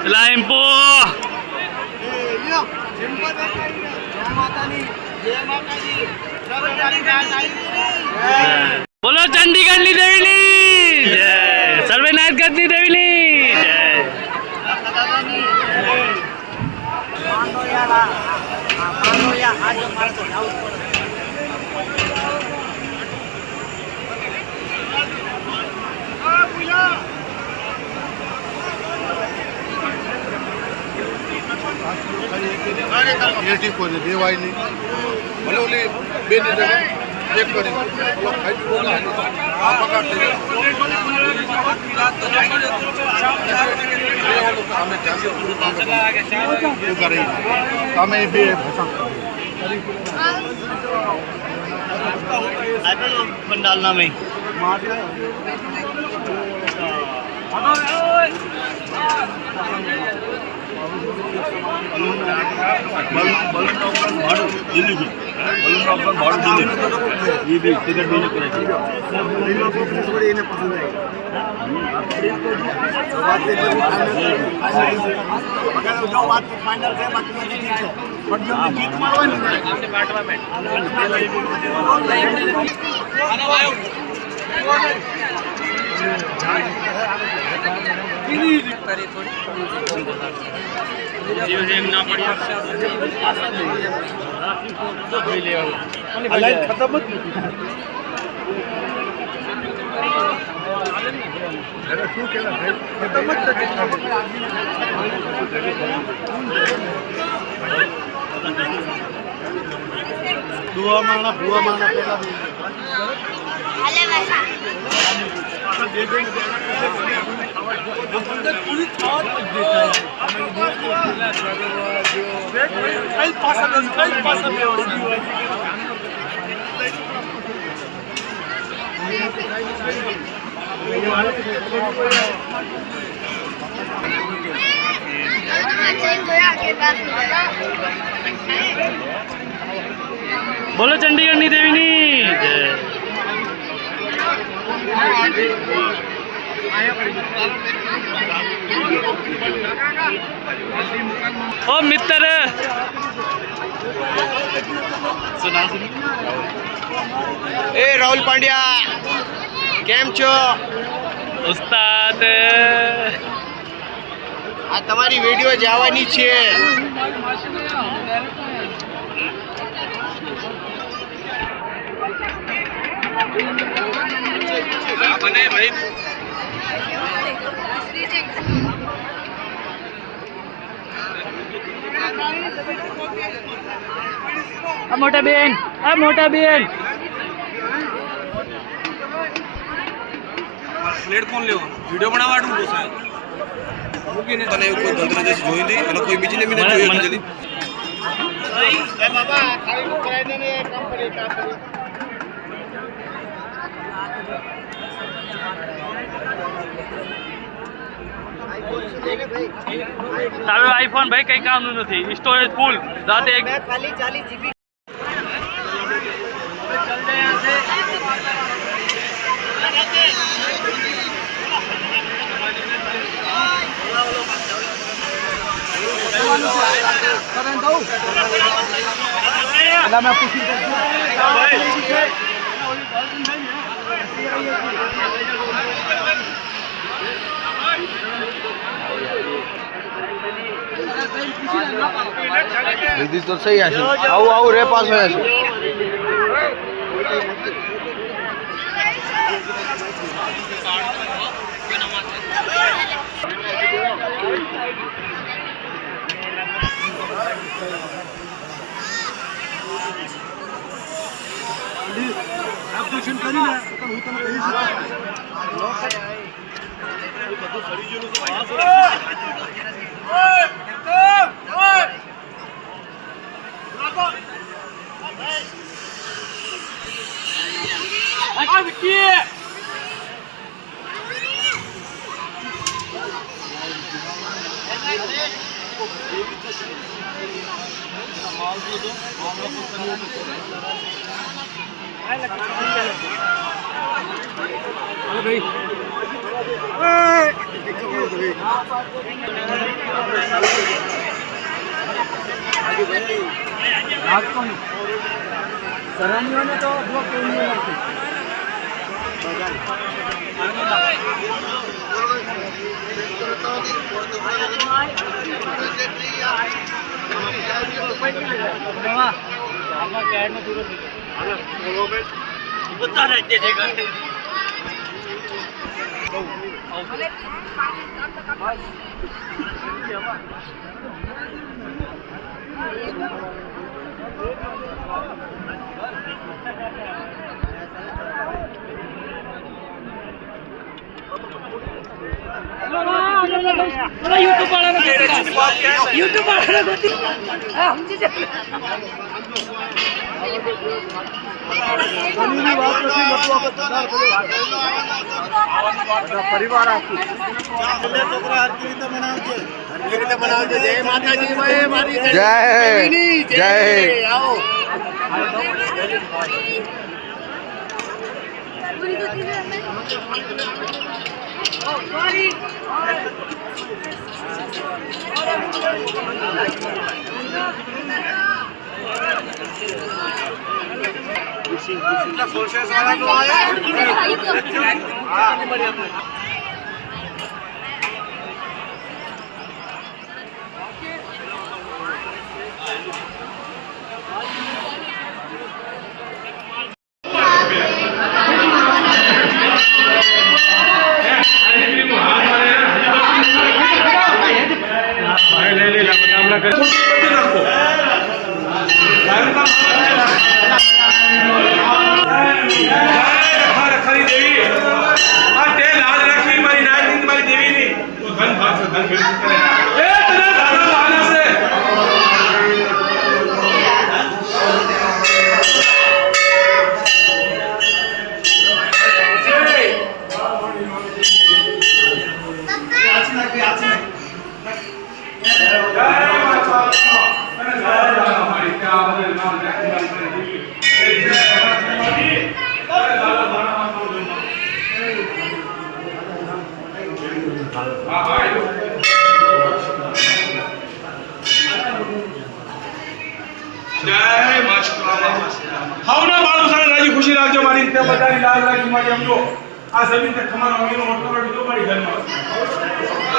લાઈમ્પો બોલો ચંડીગઢની દેવીની જય સર્વેનાથગઢની દેવીની જય દેવાય નહીં ભલે ઓલી બે ની જગ્યાએ એક કરી આ પગાર થઈ અમે બે पंडाल नाम है ये भी टिकट भी ભૂવા માણા પેલા બોલો ચંડીગઢની દેવીની જય ઓ મિત્ર ए राहुल पांड्या केम छो ઉસ્તાદ आ તમારી વિડિયો જવાની છે બને ભાઈ આ મોટા બેન પ્લેટફોર્મ લેવો વિડિયો બનાવવાનું છે મૂકીને તને કોઈ ધંધા જેસી જોઈ લી અને કોઈ બીજીને બી જોઈ જલ્દી એ બાબા ખાલી કરાઈ દે ને કામ કરી તારો આઈફોન ભાઈ કઈ કામનું નથી સ્ટોરેજ ફૂલ રાતે એક ખાલી 40 GB દીદી તો સહી હશે આવું રે પાસ હોય છે એપ્લિકેશન કરીને હું તને કહી શકું યુટ્યુબ વાળાને સમજી જાય પરિવાર આખું છોકરા હરકી રીતે બનાવજો, હરકી રીતે બનાવજો. જય માતાજી, મારી જય જય આવો. સોશિયલ વાળા તો આયા. ભાવના બાળો સારા રાજી ખુશી રાખજો મારી તે બધાની લાજ રાખી મારી સમજો આ જમીન તે ખમાનો અમીનો મોટો દીધો મારી ઘરમાં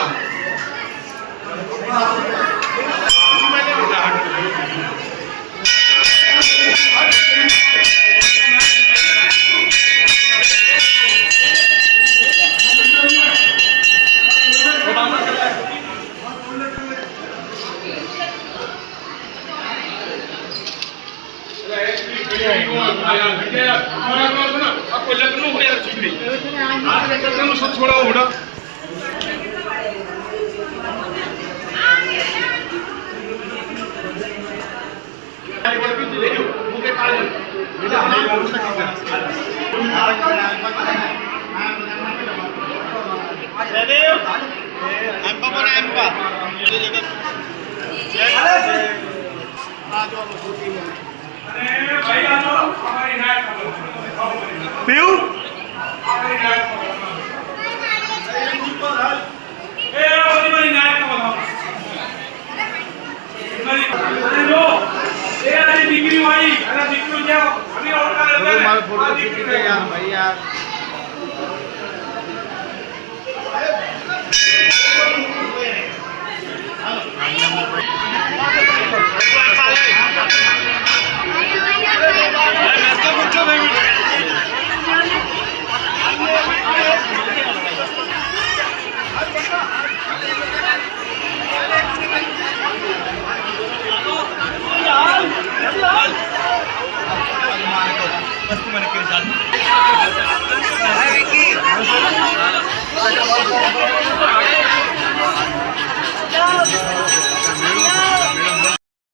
आपको लखनऊ हो यार छुट्टी आज लखनऊ सब छोड़ा उड़ा पीऊ